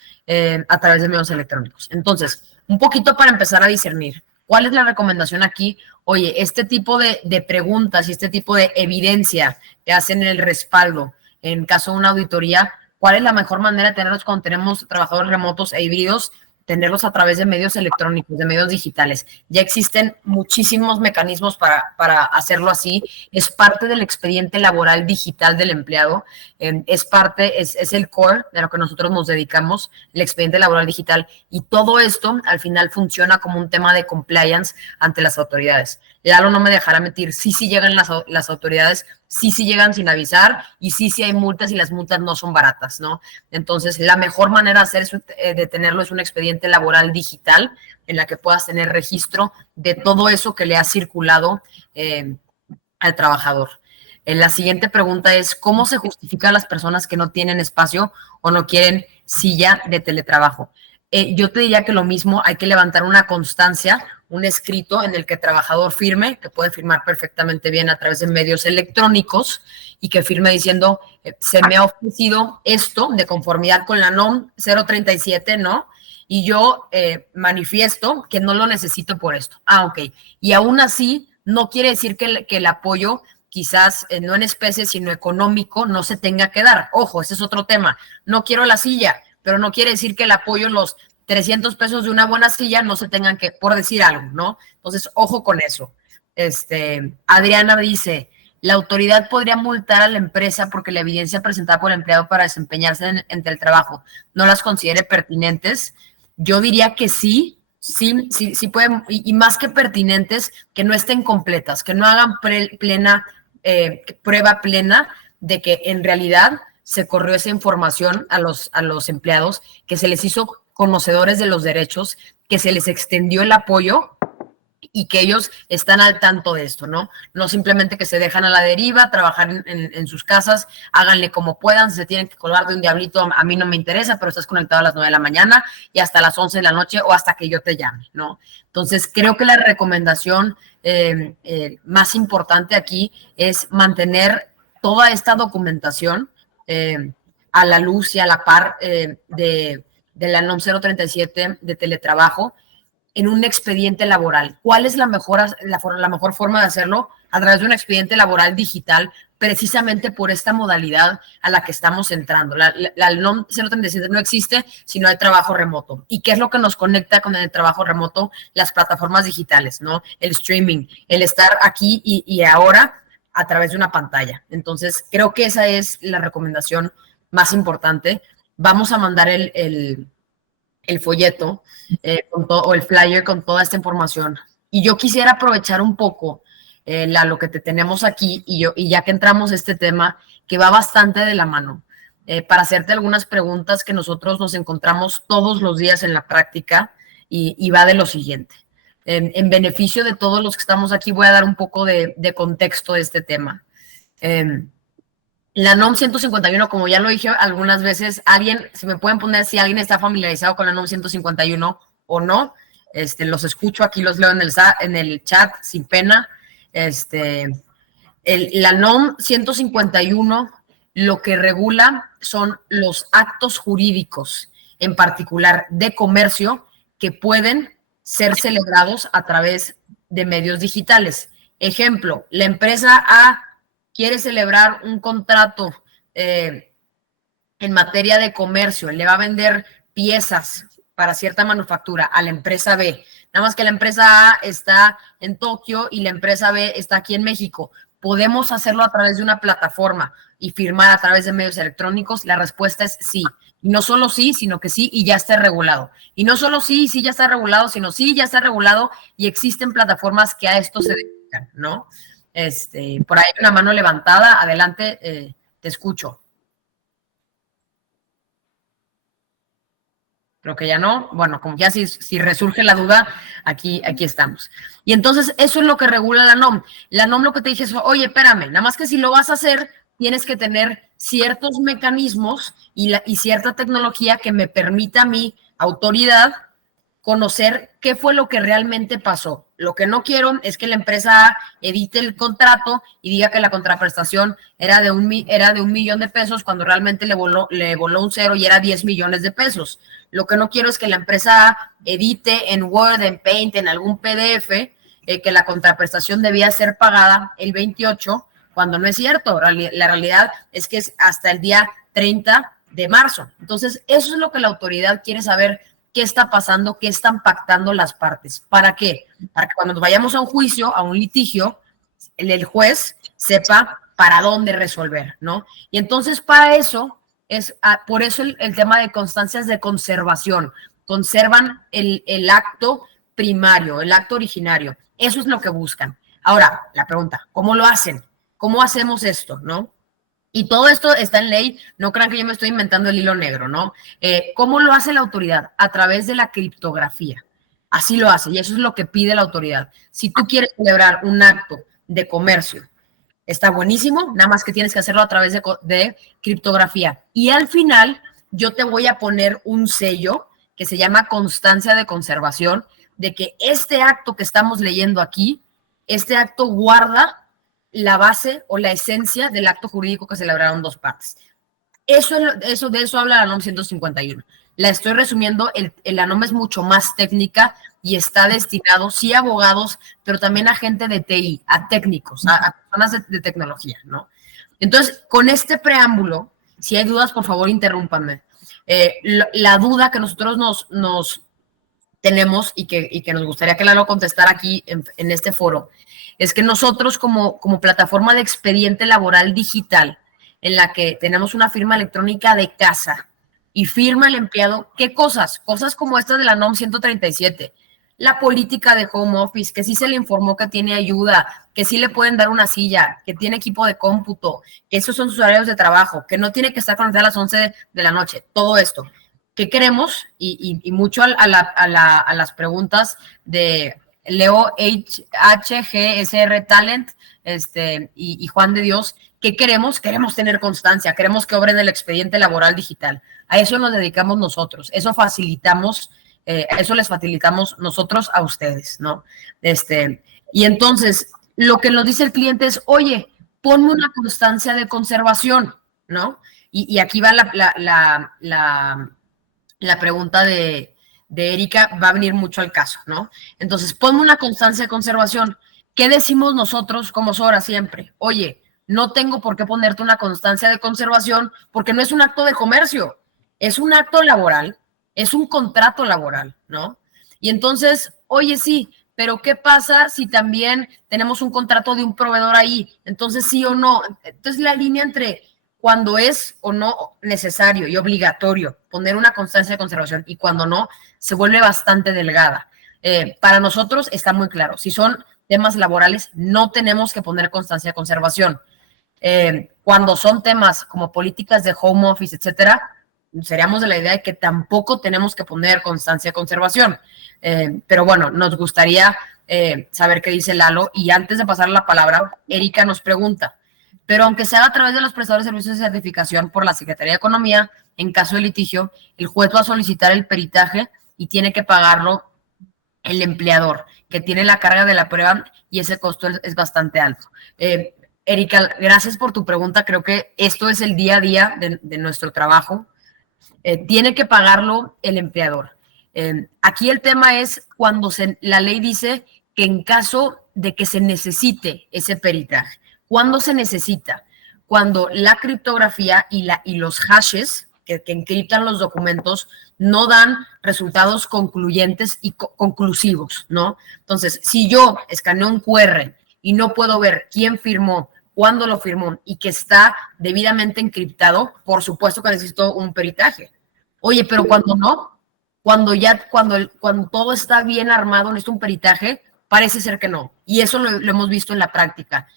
a través de medios electrónicos. Entonces, un poquito para empezar a discernir. ¿Cuál es la recomendación aquí? Oye, este tipo de preguntas y este tipo de evidencia que hacen el respaldo en caso de una auditoría, ¿cuál es la mejor manera de tenerlos cuando tenemos trabajadores remotos e híbridos? Tenerlos a través de medios electrónicos, de medios digitales. Ya existen muchísimos mecanismos para hacerlo así. Es parte del expediente laboral digital del empleado. Es el core de lo que nosotros nos dedicamos, el expediente laboral digital. Y todo esto al final funciona como un tema de compliance ante las autoridades. Lalo no me dejará mentir, sí llegan las autoridades, sí llegan sin avisar y sí hay multas y las multas no son baratas, ¿no? Entonces, la mejor manera de tenerlo es un expediente laboral digital en la que puedas tener registro de todo eso que le ha circulado al trabajador. La siguiente pregunta es, ¿cómo se justifica a las personas que no tienen espacio o no quieren silla de teletrabajo? Yo te diría que lo mismo, hay que levantar una constancia, un escrito en el que el trabajador firme, que puede firmar perfectamente bien a través de medios electrónicos y que firme diciendo, se me ha ofrecido esto de conformidad con la NOM 037, ¿no? Y yo manifiesto que no lo necesito por esto. Ok. Y aún así, no quiere decir que el apoyo, quizás no en especie, sino económico, no se tenga que dar. Ojo, ese es otro tema. No quiero la silla, pero no quiere decir que el apoyo, los 300 pesos de una buena silla, no se tengan que, por decir algo, ¿no? Entonces, ojo con eso. Adriana dice, la autoridad podría multar a la empresa porque la evidencia presentada por el empleado para desempeñarse entre el trabajo no las considere pertinentes. Yo diría que sí pueden, y más que pertinentes, que no estén completas, que no hagan prueba plena de que en realidad se corrió esa información a los empleados, que se les hizo conocedores de los derechos, que se les extendió el apoyo y que ellos están al tanto de esto, ¿no? No simplemente que se dejan a la deriva, trabajar en sus casas, háganle como puedan, si se tienen que colgar de un diablito, a mí no me interesa, pero estás conectado a las 9 de la mañana y hasta las 11 de la noche o hasta que yo te llame, ¿no? Entonces, creo que la recomendación más importante aquí es mantener toda esta documentación a la luz y a la par de la NOM 037 de teletrabajo, en un expediente laboral. ¿Cuál es la mejor forma de hacerlo? A través de un expediente laboral digital, precisamente por esta modalidad a la que estamos entrando. La NOM 037 no existe si no hay trabajo remoto. ¿Y qué es lo que nos conecta con el trabajo remoto? Las plataformas digitales, ¿no? El streaming, el estar aquí y ahora a través de una pantalla. Entonces, creo que esa es la recomendación más importante. Vamos a mandar el folleto o el flyer con toda esta información. Y yo quisiera aprovechar un poco lo que te tenemos aquí y ya que entramos a este tema que va bastante de la mano, para hacerte algunas preguntas que nosotros nos encontramos todos los días en la práctica y va de lo siguiente. En beneficio de todos los que estamos aquí, voy a dar un poco de contexto de este tema. La NOM 151, como ya lo dije algunas veces, si me pueden poner si alguien está familiarizado con la NOM 151 o no, los escucho, aquí los leo en el chat sin pena. La NOM 151 lo que regula son los actos jurídicos, en particular de comercio, que pueden ser celebrados a través de medios digitales. Ejemplo, la empresa A quiere celebrar un contrato en materia de comercio, le va a vender piezas para cierta manufactura a la empresa B. Nada más que la empresa A está en Tokio y la empresa B está aquí en México. ¿Podemos hacerlo a través de una plataforma y firmar a través de medios electrónicos? La respuesta es sí. Y no solo sí, sino que sí y ya está regulado. Y no solo sí ya está regulado, sino sí ya está regulado y existen plataformas que a esto se dedican, ¿no? Por ahí hay una mano levantada. Adelante, te escucho. Creo que ya no. Bueno, como ya si resurge la duda, aquí estamos. Y entonces eso es lo que regula la NOM. La NOM lo que te dice es, oye, espérame, nada más que si lo vas a hacer, tienes que tener ciertos mecanismos y cierta tecnología que me permita a mi autoridad conocer qué fue lo que realmente pasó. Lo que no quiero es que la empresa A edite el contrato y diga que la contraprestación era de un millón de pesos cuando realmente le voló un cero y era 10 millones de pesos. Lo que no quiero es que la empresa A edite en Word, en Paint, en algún PDF, que la contraprestación debía ser pagada el 28, cuando no es cierto. La realidad es que es hasta el día 30 de marzo. Entonces, eso es lo que la autoridad quiere saber. ¿Qué está pasando? ¿Qué están pactando las partes? ¿Para qué? Para que cuando nos vayamos a un juicio, a un litigio, el juez sepa para dónde resolver, ¿no? Y entonces para eso, por eso el tema de constancias de conservación. Conservan el acto primario, el acto originario. Eso es lo que buscan. Ahora, la pregunta, ¿cómo lo hacen? ¿Cómo hacemos esto, no? Y todo esto está en ley, no crean que yo me estoy inventando el hilo negro, ¿no? ¿Cómo lo hace la autoridad? A través de la criptografía. Así lo hace y eso es lo que pide la autoridad. Si tú quieres celebrar un acto de comercio, está buenísimo, nada más que tienes que hacerlo a través de criptografía. Y al final yo te voy a poner un sello que se llama constancia de conservación, de que este acto que estamos leyendo aquí, este acto guarda la base o la esencia del acto jurídico que celebraron dos partes. De eso habla la NOM 151. La estoy resumiendo, la NOM es mucho más técnica y está destinado, sí, a abogados, pero también a gente de TI, a técnicos, a personas de tecnología, ¿no? Entonces, con este preámbulo, si hay dudas, por favor, interrúmpanme. La duda que nosotros nos tenemos y que nos gustaría que Lalo contestara aquí en este foro, es que nosotros como plataforma de expediente laboral digital, en la que tenemos una firma electrónica de casa y firma el empleado, ¿qué cosas? Cosas como estas de la NOM 137, la política de home office, que sí se le informó que tiene ayuda, que sí le pueden dar una silla, que tiene equipo de cómputo, que esos son sus horarios de trabajo, que no tiene que estar conectado a las 11 de la noche, todo esto. ¿Qué queremos? Y mucho a las preguntas de Leo HGSR Talent y Juan de Dios. ¿Qué queremos? Queremos tener constancia, queremos que obren el expediente laboral digital. A eso nos dedicamos nosotros, eso facilitamos, eso les facilitamos nosotros a ustedes, ¿no? Y entonces, lo que nos dice el cliente es, oye, ponme una constancia de conservación, ¿no? Y aquí va la pregunta de Erika, va a venir mucho al caso, ¿no? Entonces, ponme una constancia de conservación. ¿Qué decimos nosotros como Sora siempre? Oye, no tengo por qué ponerte una constancia de conservación porque no es un acto de comercio, es un acto laboral, es un contrato laboral, ¿no? Y entonces, oye, sí, pero ¿qué pasa si también tenemos un contrato de un proveedor ahí? Entonces, sí o no. Entonces, la línea entre cuando es o no necesario y obligatorio poner una constancia de conservación y cuando no, se vuelve bastante delgada. Para nosotros está muy claro, si son temas laborales, no tenemos que poner constancia de conservación. Cuando son temas como políticas de home office, etcétera, seríamos de la idea de que tampoco tenemos que poner constancia de conservación. Pero bueno, nos gustaría saber qué dice Lalo. Y antes de pasar la palabra, Erika nos pregunta, pero aunque se haga a través de los prestadores de servicios de certificación por la Secretaría de Economía, en caso de litigio, el juez va a solicitar el peritaje y tiene que pagarlo el empleador, que tiene la carga de la prueba y ese costo es bastante alto. Erika, gracias por tu pregunta. Creo que esto es el día a día de nuestro trabajo. Tiene que pagarlo el empleador. Aquí el tema es cuando la ley dice que en caso de que se necesite ese peritaje. ¿Cuándo se necesita? Cuando la criptografía y los hashes que encriptan los documentos no dan resultados concluyentes y conclusivos, ¿no? Entonces, si yo escaneo un QR y no puedo ver quién firmó, cuándo lo firmó y que está debidamente encriptado, por supuesto que necesito un peritaje. Oye, pero cuando no, cuando todo está bien armado, necesito un peritaje, parece ser que no. Y eso lo hemos visto en la práctica.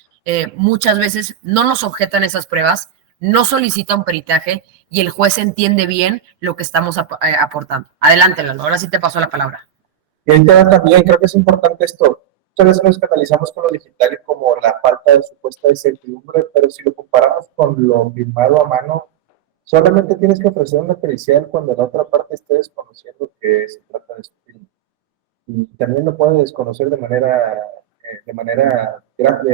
Muchas veces no nos objetan esas pruebas, no solicita un peritaje y el juez entiende bien lo que estamos aportando. Adelante, Lalo, ahora sí te paso la palabra. Y ahorita también creo que es importante esto. Muchas veces nos canalizamos con lo digital y como la falta de supuesta de certidumbre, pero si lo comparamos con lo firmado a mano, solamente tienes que ofrecer una pericial cuando la otra parte esté desconociendo que se trata de su firma. Y también lo puede desconocer de manera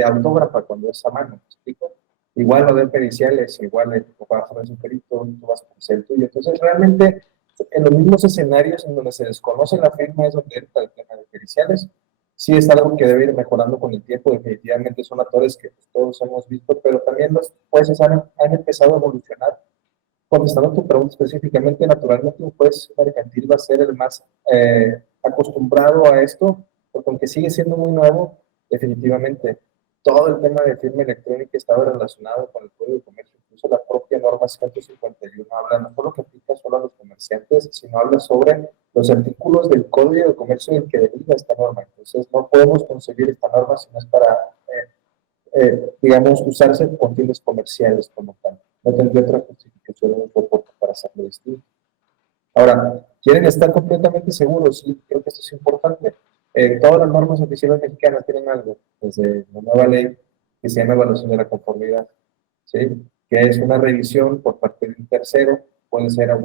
autógrafa cuando es a mano, ¿me explico? Igual no de periciales, igual tú vas a hacer un perito, tú vas a hacer el tuyo. Entonces, realmente, en los mismos escenarios en donde se desconoce la firma es donde entra el tema de periciales. Sí es algo que debe ir mejorando con el tiempo, definitivamente son actores que pues, todos hemos visto, pero también los jueces han empezado a evolucionar. Contestando tu pregunta específicamente, naturalmente un juez mercantil va a ser el más acostumbrado a esto, porque aunque sigue siendo muy nuevo, definitivamente todo el tema de firma electrónica estaba relacionado con el Código de Comercio, incluso la propia norma 151 habla no solo que aplica solo a los comerciantes, sino habla sobre los artículos del Código de Comercio del que deriva esta norma. Entonces no podemos conseguir esta norma si no es para, digamos, usarse con fines comerciales como tal. No tendría otra justificación en un soporte para hacerlo distinto. Ahora, ¿quieren estar completamente seguros? Sí, creo que esto es importante. Todas las normas oficiales mexicanas tienen algo, desde la nueva ley que se llama evaluación de la conformidad, ¿sí? Que es una revisión por parte de un tercero, puede ser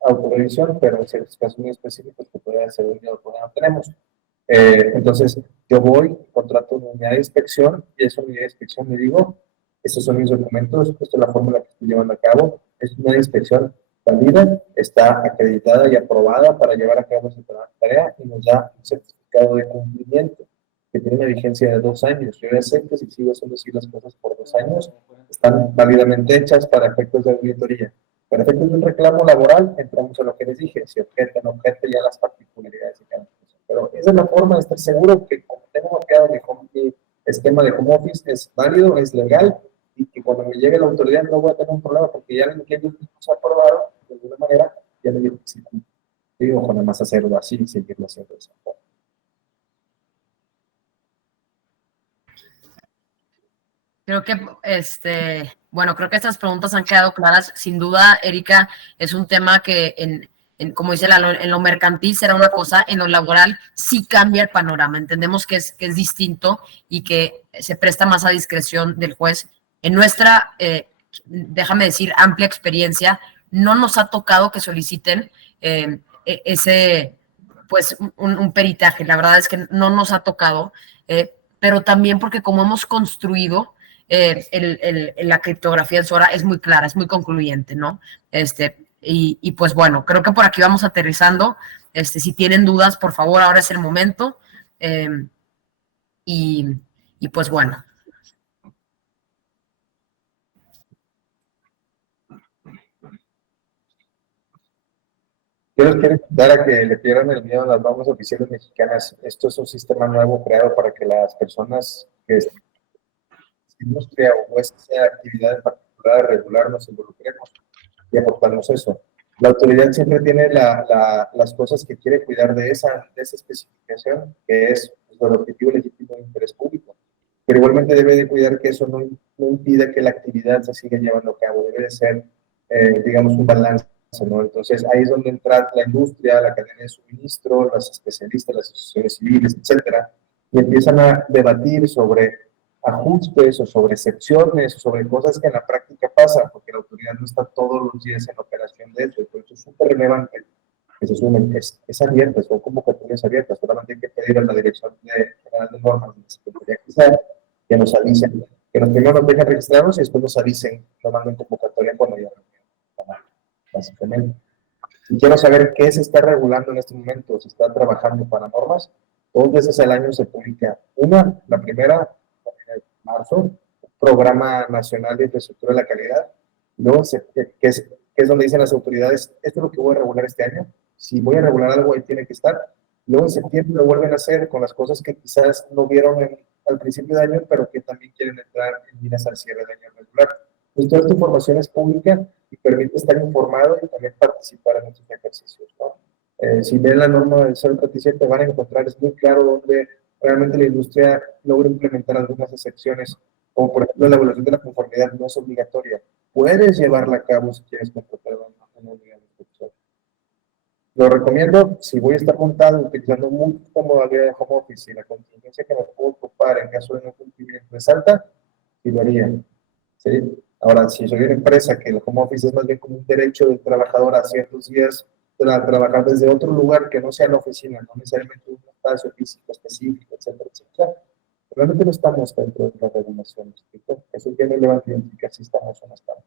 autorrevisión, pero en ciertos casos muy específicos que puede ser un día o no tenemos. Entonces, yo voy, contrato una unidad de inspección y esa unidad de inspección me digo, estos son mis documentos, esta es la fórmula que estoy llevando a cabo, es una inspección válida, está acreditada y aprobada para llevar a cabo esa tarea y nos da un certificado de cumplimiento que tiene una vigencia de 2 años. Yo ya sé que si sigo haciendo así las cosas por 2 años, están válidamente hechas para efectos de auditoría. Para efectos de un reclamo laboral, entramos a lo que les dije, si objeta, no objeta, ya las particularidades de cada cosa. Pero esa es la forma de estar seguro que como tengo mapeado mi esquema de home office, es válido, es legal, y que cuando me llegue la autoridad no voy a tener un problema porque ya que ellos mismos aprobaron, de alguna manera, ya me dijo que sí. Digo, nada más hacerlo así y seguirlo haciendo de esa forma. Creo que, bueno, creo que estas preguntas han quedado claras. Sin duda, Erika, es un tema que como dice Lalo, en lo mercantil será una cosa, en lo laboral sí cambia el panorama. Entendemos que es distinto y que se presta más a discreción del juez. En nuestra, déjame decir, amplia experiencia, no nos ha tocado que soliciten pues, un peritaje. La verdad es que no nos ha tocado, pero también porque como hemos construido la criptografía en Sora es muy clara, es muy concluyente, ¿no? Y pues bueno, creo que por aquí vamos aterrizando. Si tienen dudas, por favor, ahora es el momento. Y pues bueno. Yo los quiero invitar a que le pierdan el miedo a las normas oficiales mexicanas. Esto es un sistema nuevo creado para que las personas que industria o esa actividad en particular regular nos involucremos y aportarnos eso. La autoridad siempre tiene las cosas que quiere cuidar de esa especificación, que es pues, el objetivo legítimo de interés público. Pero igualmente debe de cuidar que eso no impida que la actividad se siga llevando a cabo. Debe de ser, digamos, un balance, ¿no? Entonces, ahí es donde entra la industria, la cadena de suministro, los especialistas, las asociaciones civiles, etcétera, y empiezan a debatir sobre ajustes o sobre excepciones o sobre cosas que en la práctica pasan, porque la autoridad no está todos los días en operación de eso, y por eso es súper relevante que se sumen, es abierta, son convocatorias abiertas, solamente hay que pedir a la Dirección General de Normas de la Secretaría que nos avisen, que primero nos dejen registrarnos y después nos avisen, nos manden convocatoria cuando haya reunión, básicamente. Y quiero saber qué se está regulando en este momento, se está trabajando para normas. 2 veces al año se publica la primera, en marzo, Programa Nacional de Infraestructura de la Calidad, luego que es donde dicen las autoridades, esto es lo que voy a regular este año, si voy a regular algo ahí tiene que estar, luego en septiembre lo vuelven a hacer con las cosas que quizás no vieron al principio de año, pero que también quieren entrar en miras al cierre de año regular. Entonces, toda esta información es pública y permite estar informado y también participar en estos ejercicios, ¿no? Si ven la norma del 037 van a encontrar, es muy claro donde realmente la industria logra implementar algunas excepciones, como por ejemplo la evaluación de la conformidad no es obligatoria. Puedes llevarla a cabo si quieres contratar una unidad de inspección. Lo recomiendo si voy a estar montado utilizando múltiples modalidades de home office y la contingencia que me puedo ocupar en caso de no cumplimiento es alta, sí lo haría. ¿Sí? Ahora, si soy una empresa que el home office es más bien como un derecho del trabajador a ciertos días trabajar desde otro lugar que no sea la oficina, no necesariamente un espacio físico específico, etcétera, etcétera, realmente no estamos dentro de las regulaciones. ¿Cierto? Eso es bien relevante identificar si estamos o no estamos.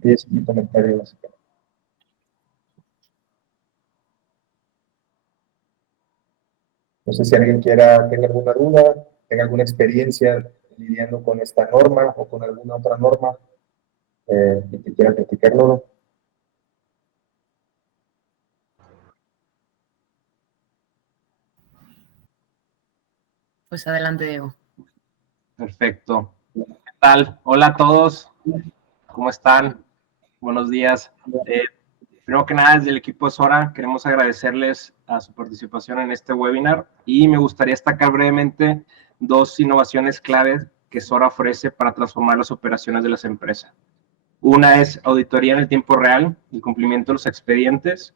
Y es mi comentario básicamente. No sé si alguien tenga alguna duda, tenga alguna experiencia lidiando con esta norma o con alguna otra norma y que quiera platicarlo. Pues adelante, Diego. Perfecto. ¿Qué tal? Hola a todos. ¿Cómo están? Buenos días. Primero que nada, desde el equipo de Sora, queremos agradecerles a su participación en este webinar y me gustaría destacar brevemente 2 innovaciones claves que Sora ofrece para transformar las operaciones de las empresas. Una es auditoría en el tiempo real y cumplimiento de los expedientes.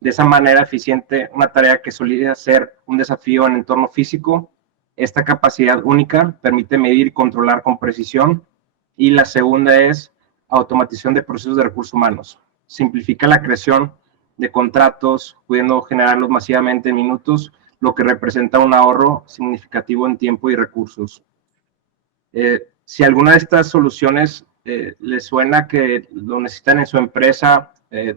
De esa manera eficiente, una tarea que solía ser un desafío en entorno físico. Esta capacidad única permite medir y controlar con precisión. Y la segunda es automatización de procesos de recursos humanos. Simplifica la creación de contratos, pudiendo generarlos masivamente en minutos, lo que representa un ahorro significativo en tiempo y recursos. Si alguna de estas soluciones les suena que lo necesitan en su empresa,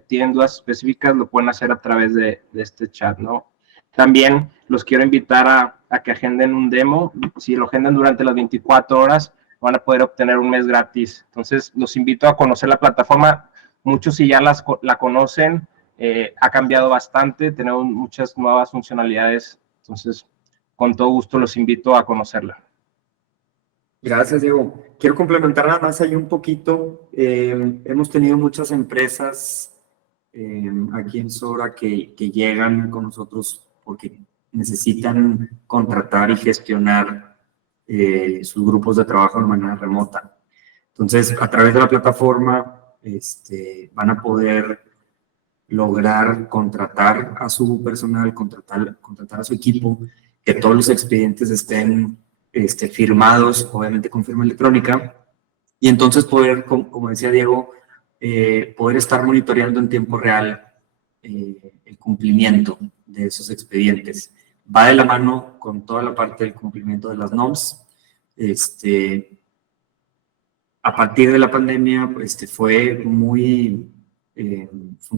tienen dudas específicas, lo pueden hacer a través de este chat, ¿no? También los quiero invitar a que agenden un demo. Si lo agendan durante las 24 horas, van a poder obtener un mes gratis. Entonces, los invito a conocer la plataforma. Muchos si ya la conocen, ha cambiado bastante, tenemos muchas nuevas funcionalidades. Entonces, con todo gusto los invito a conocerla. Gracias, Diego. Quiero complementar nada más ahí un poquito. Hemos tenido muchas empresas aquí en Sora que llegan con nosotros porque necesitan contratar y gestionar sus grupos de trabajo de manera remota. Entonces, a través de la plataforma van a poder lograr contratar a su personal, contratar a su equipo, que todos los expedientes estén firmados, obviamente con firma electrónica, y entonces poder, como decía Diego, poder estar monitoreando en tiempo real el cumplimiento de esos expedientes. Va de la mano con toda la parte del cumplimiento de las NOMS. A partir de la pandemia, fue un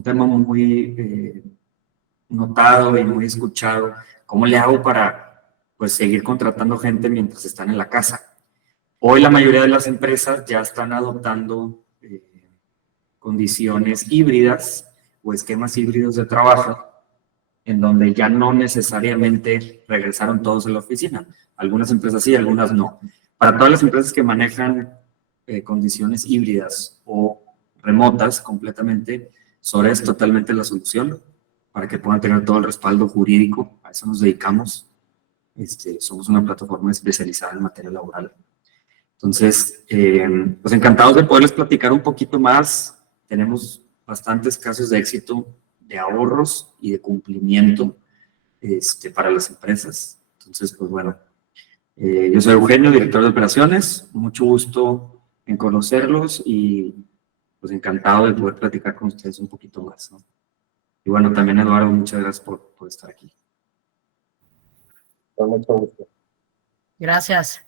tema muy notado y muy escuchado. ¿Cómo le hago para seguir contratando gente mientras están en la casa? Hoy la mayoría de las empresas ya están adoptando condiciones híbridas o esquemas híbridos de trabajo, en donde ya no necesariamente regresaron todos a la oficina. Algunas empresas sí, algunas no. Para todas las empresas que manejan condiciones híbridas o remotas completamente, Sora es totalmente la solución para que puedan tener todo el respaldo jurídico. A eso nos dedicamos. Somos una plataforma especializada en materia laboral. Entonces, pues encantados de poderles platicar un poquito más. Tenemos bastantes casos de éxito, de ahorros y de cumplimiento para las empresas. Entonces, pues bueno, yo soy Eugenio, director de operaciones. Mucho gusto en conocerlos y pues encantado de poder platicar con ustedes un poquito más, ¿no? Y bueno, también Eduardo, muchas gracias por estar aquí. Con mucho gusto. Gracias.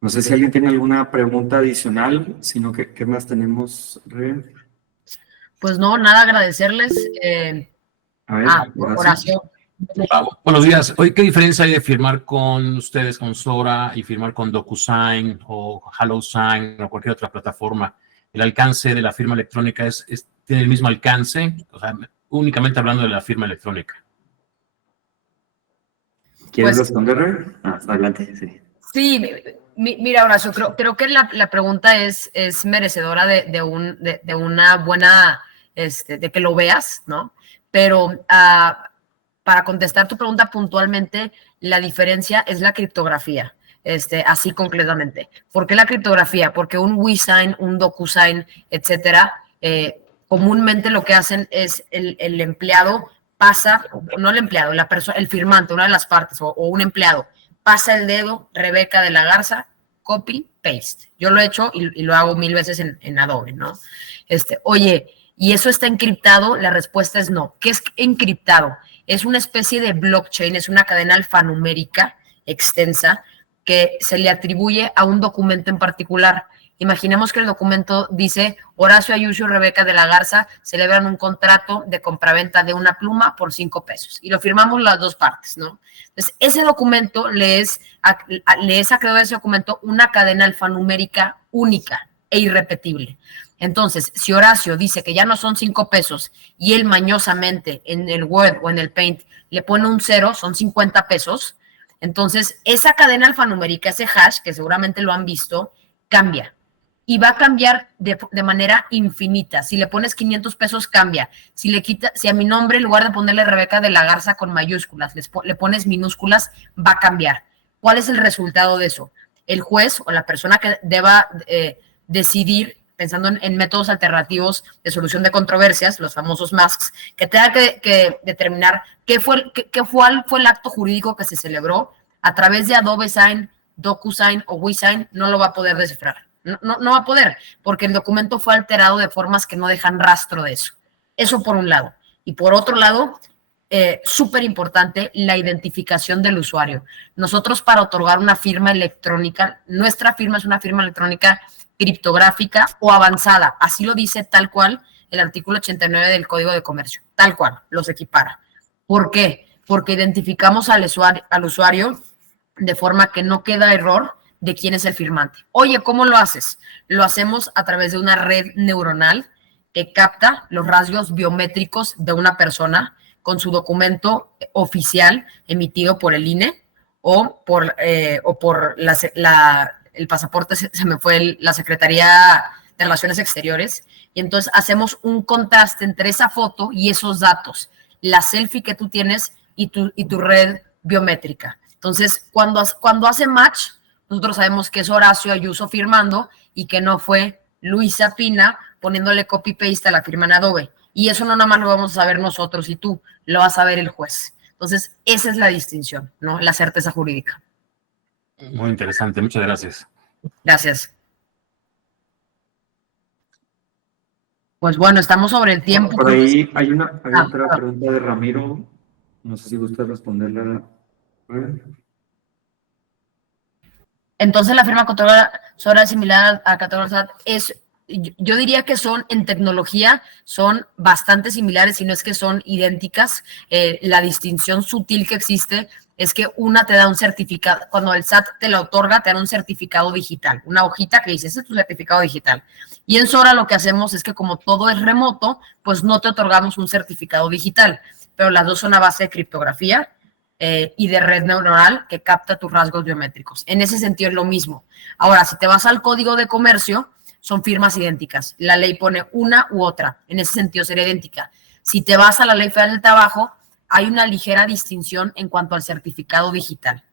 No sé si alguien tiene alguna pregunta adicional, sino que ¿qué más tenemos, Re? Pues no, nada, agradecerles. A ver, Horacio. Buenos días. Hoy, ¿qué diferencia hay de firmar con ustedes, con Sora, y firmar con DocuSign o HelloSign o cualquier otra plataforma? ¿El alcance de la firma electrónica tiene el mismo alcance? O sea, únicamente hablando de la firma electrónica. ¿Quieres Pues, responder, Re? Adelante, sí. Sí, mira, Horacio, creo que la pregunta es merecedora de una buena, de que lo veas, ¿no? Pero para contestar tu pregunta puntualmente, la diferencia es la criptografía, así concretamente. ¿Por qué la criptografía? Porque un WeSign, un DocuSign, etcétera, comúnmente lo que hacen es el empleado pasa, no el empleado, el firmante, una de las partes, o un empleado, pasa el dedo, Rebeca de la Garza, copy, paste. Yo lo he hecho y lo hago 1000 veces en Adobe, ¿no? Oye, ¿y eso está encriptado? La respuesta es no. ¿Qué es encriptado? Es una especie de blockchain, es una cadena alfanumérica extensa que se le atribuye a un documento en particular. Imaginemos que el documento dice: Horacio Ayuso y Rebeca de la Garza celebran un contrato de compraventa de una pluma por 5 pesos. Y lo firmamos las dos partes, ¿no? Entonces, ese documento le es acreedor a ese documento una cadena alfanumérica única e irrepetible. Entonces, si Horacio dice que ya no son 5 pesos y él mañosamente en el Word o en el Paint le pone un 0, son 50 pesos, entonces esa cadena alfanumérica, ese hash, que seguramente lo han visto, cambia. Y va a cambiar de manera infinita. Si le pones 500 pesos, cambia. Si a mi nombre, en lugar de ponerle Rebeca de la Garza con mayúsculas, le pones minúsculas, va a cambiar. ¿Cuál es el resultado de eso? El juez o la persona que deba decidir, pensando en métodos alternativos de solución de controversias, los famosos masks, que tenga que determinar cuál fue el acto jurídico que se celebró a través de Adobe Sign, DocuSign o WeSign, no lo va a poder descifrar. No va a poder, porque el documento fue alterado de formas que no dejan rastro de eso. Eso por un lado. Y por otro lado, súper importante, la identificación del usuario. Nosotros, para otorgar una firma electrónica, nuestra firma es una firma electrónica criptográfica o avanzada. Así lo dice tal cual el artículo 89 del Código de Comercio. Tal cual, los equipara. ¿Por qué? Porque identificamos al usuario de forma que no queda error de quién es el firmante. Oye, ¿cómo lo haces? Lo hacemos a través de una red neuronal que capta los rasgos biométricos de una persona con su documento oficial emitido por el INE o por el pasaporte, se me fue la Secretaría de Relaciones Exteriores, y entonces hacemos un contraste entre esa foto y esos datos, la selfie que tú tienes y tu red biométrica. Entonces, cuando hace match, nosotros sabemos que es Horacio Ayuso firmando y que no fue Luisa Pina poniéndole copy-paste a la firma en Adobe. Y eso no nada más lo vamos a saber nosotros y tú, lo va a saber el juez. Entonces, esa es la distinción, ¿no? La certeza jurídica. Muy interesante, muchas gracias. Gracias. Pues bueno, estamos sobre el tiempo. Por ahí hay otra Ah. pregunta de Ramiro. No sé si gusta responderla. Entonces, la firma controladora similar a categoría es, yo diría que son, en tecnología, son bastante similares, si no es que son idénticas. La distinción sutil que existe es que una te da un certificado, cuando el SAT te lo otorga, te da un certificado digital, una hojita que dice, ese es tu certificado digital. Y en Sora lo que hacemos es que como todo es remoto, pues no te otorgamos un certificado digital, pero las dos son a base de criptografía y de red neuronal que capta tus rasgos biométricos. En ese sentido es lo mismo. Ahora, si te vas al código de comercio, son firmas idénticas. La ley pone una u otra. En ese sentido sería idéntica. Si te vas a la Ley Federal del Trabajo, hay una ligera distinción en cuanto al certificado digital.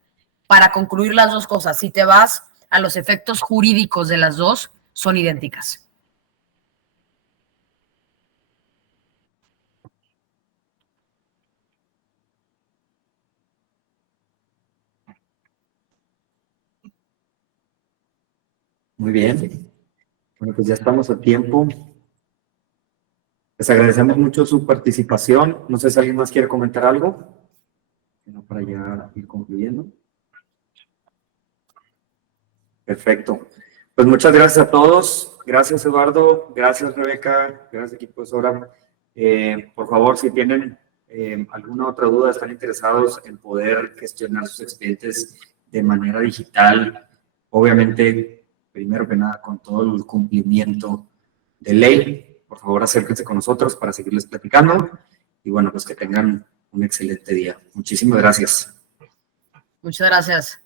Para concluir las dos cosas, si te vas a los efectos jurídicos de las dos, son idénticas. Muy bien. Bueno, pues ya estamos a tiempo. Les agradecemos mucho su participación. No sé si alguien más quiere comentar algo. Sino para ya ir concluyendo. Perfecto. Pues muchas gracias a todos. Gracias, Eduardo. Gracias, Rebeca. Gracias, equipo de Sora. Por favor, si tienen alguna otra duda, están interesados en poder gestionar sus expedientes de manera digital, obviamente, primero que nada, con todo el cumplimiento de ley, por favor, acérquense con nosotros para seguirles platicando. Y bueno, pues que tengan un excelente día. Muchísimas gracias. Muchas gracias.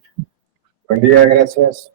Buen día, gracias.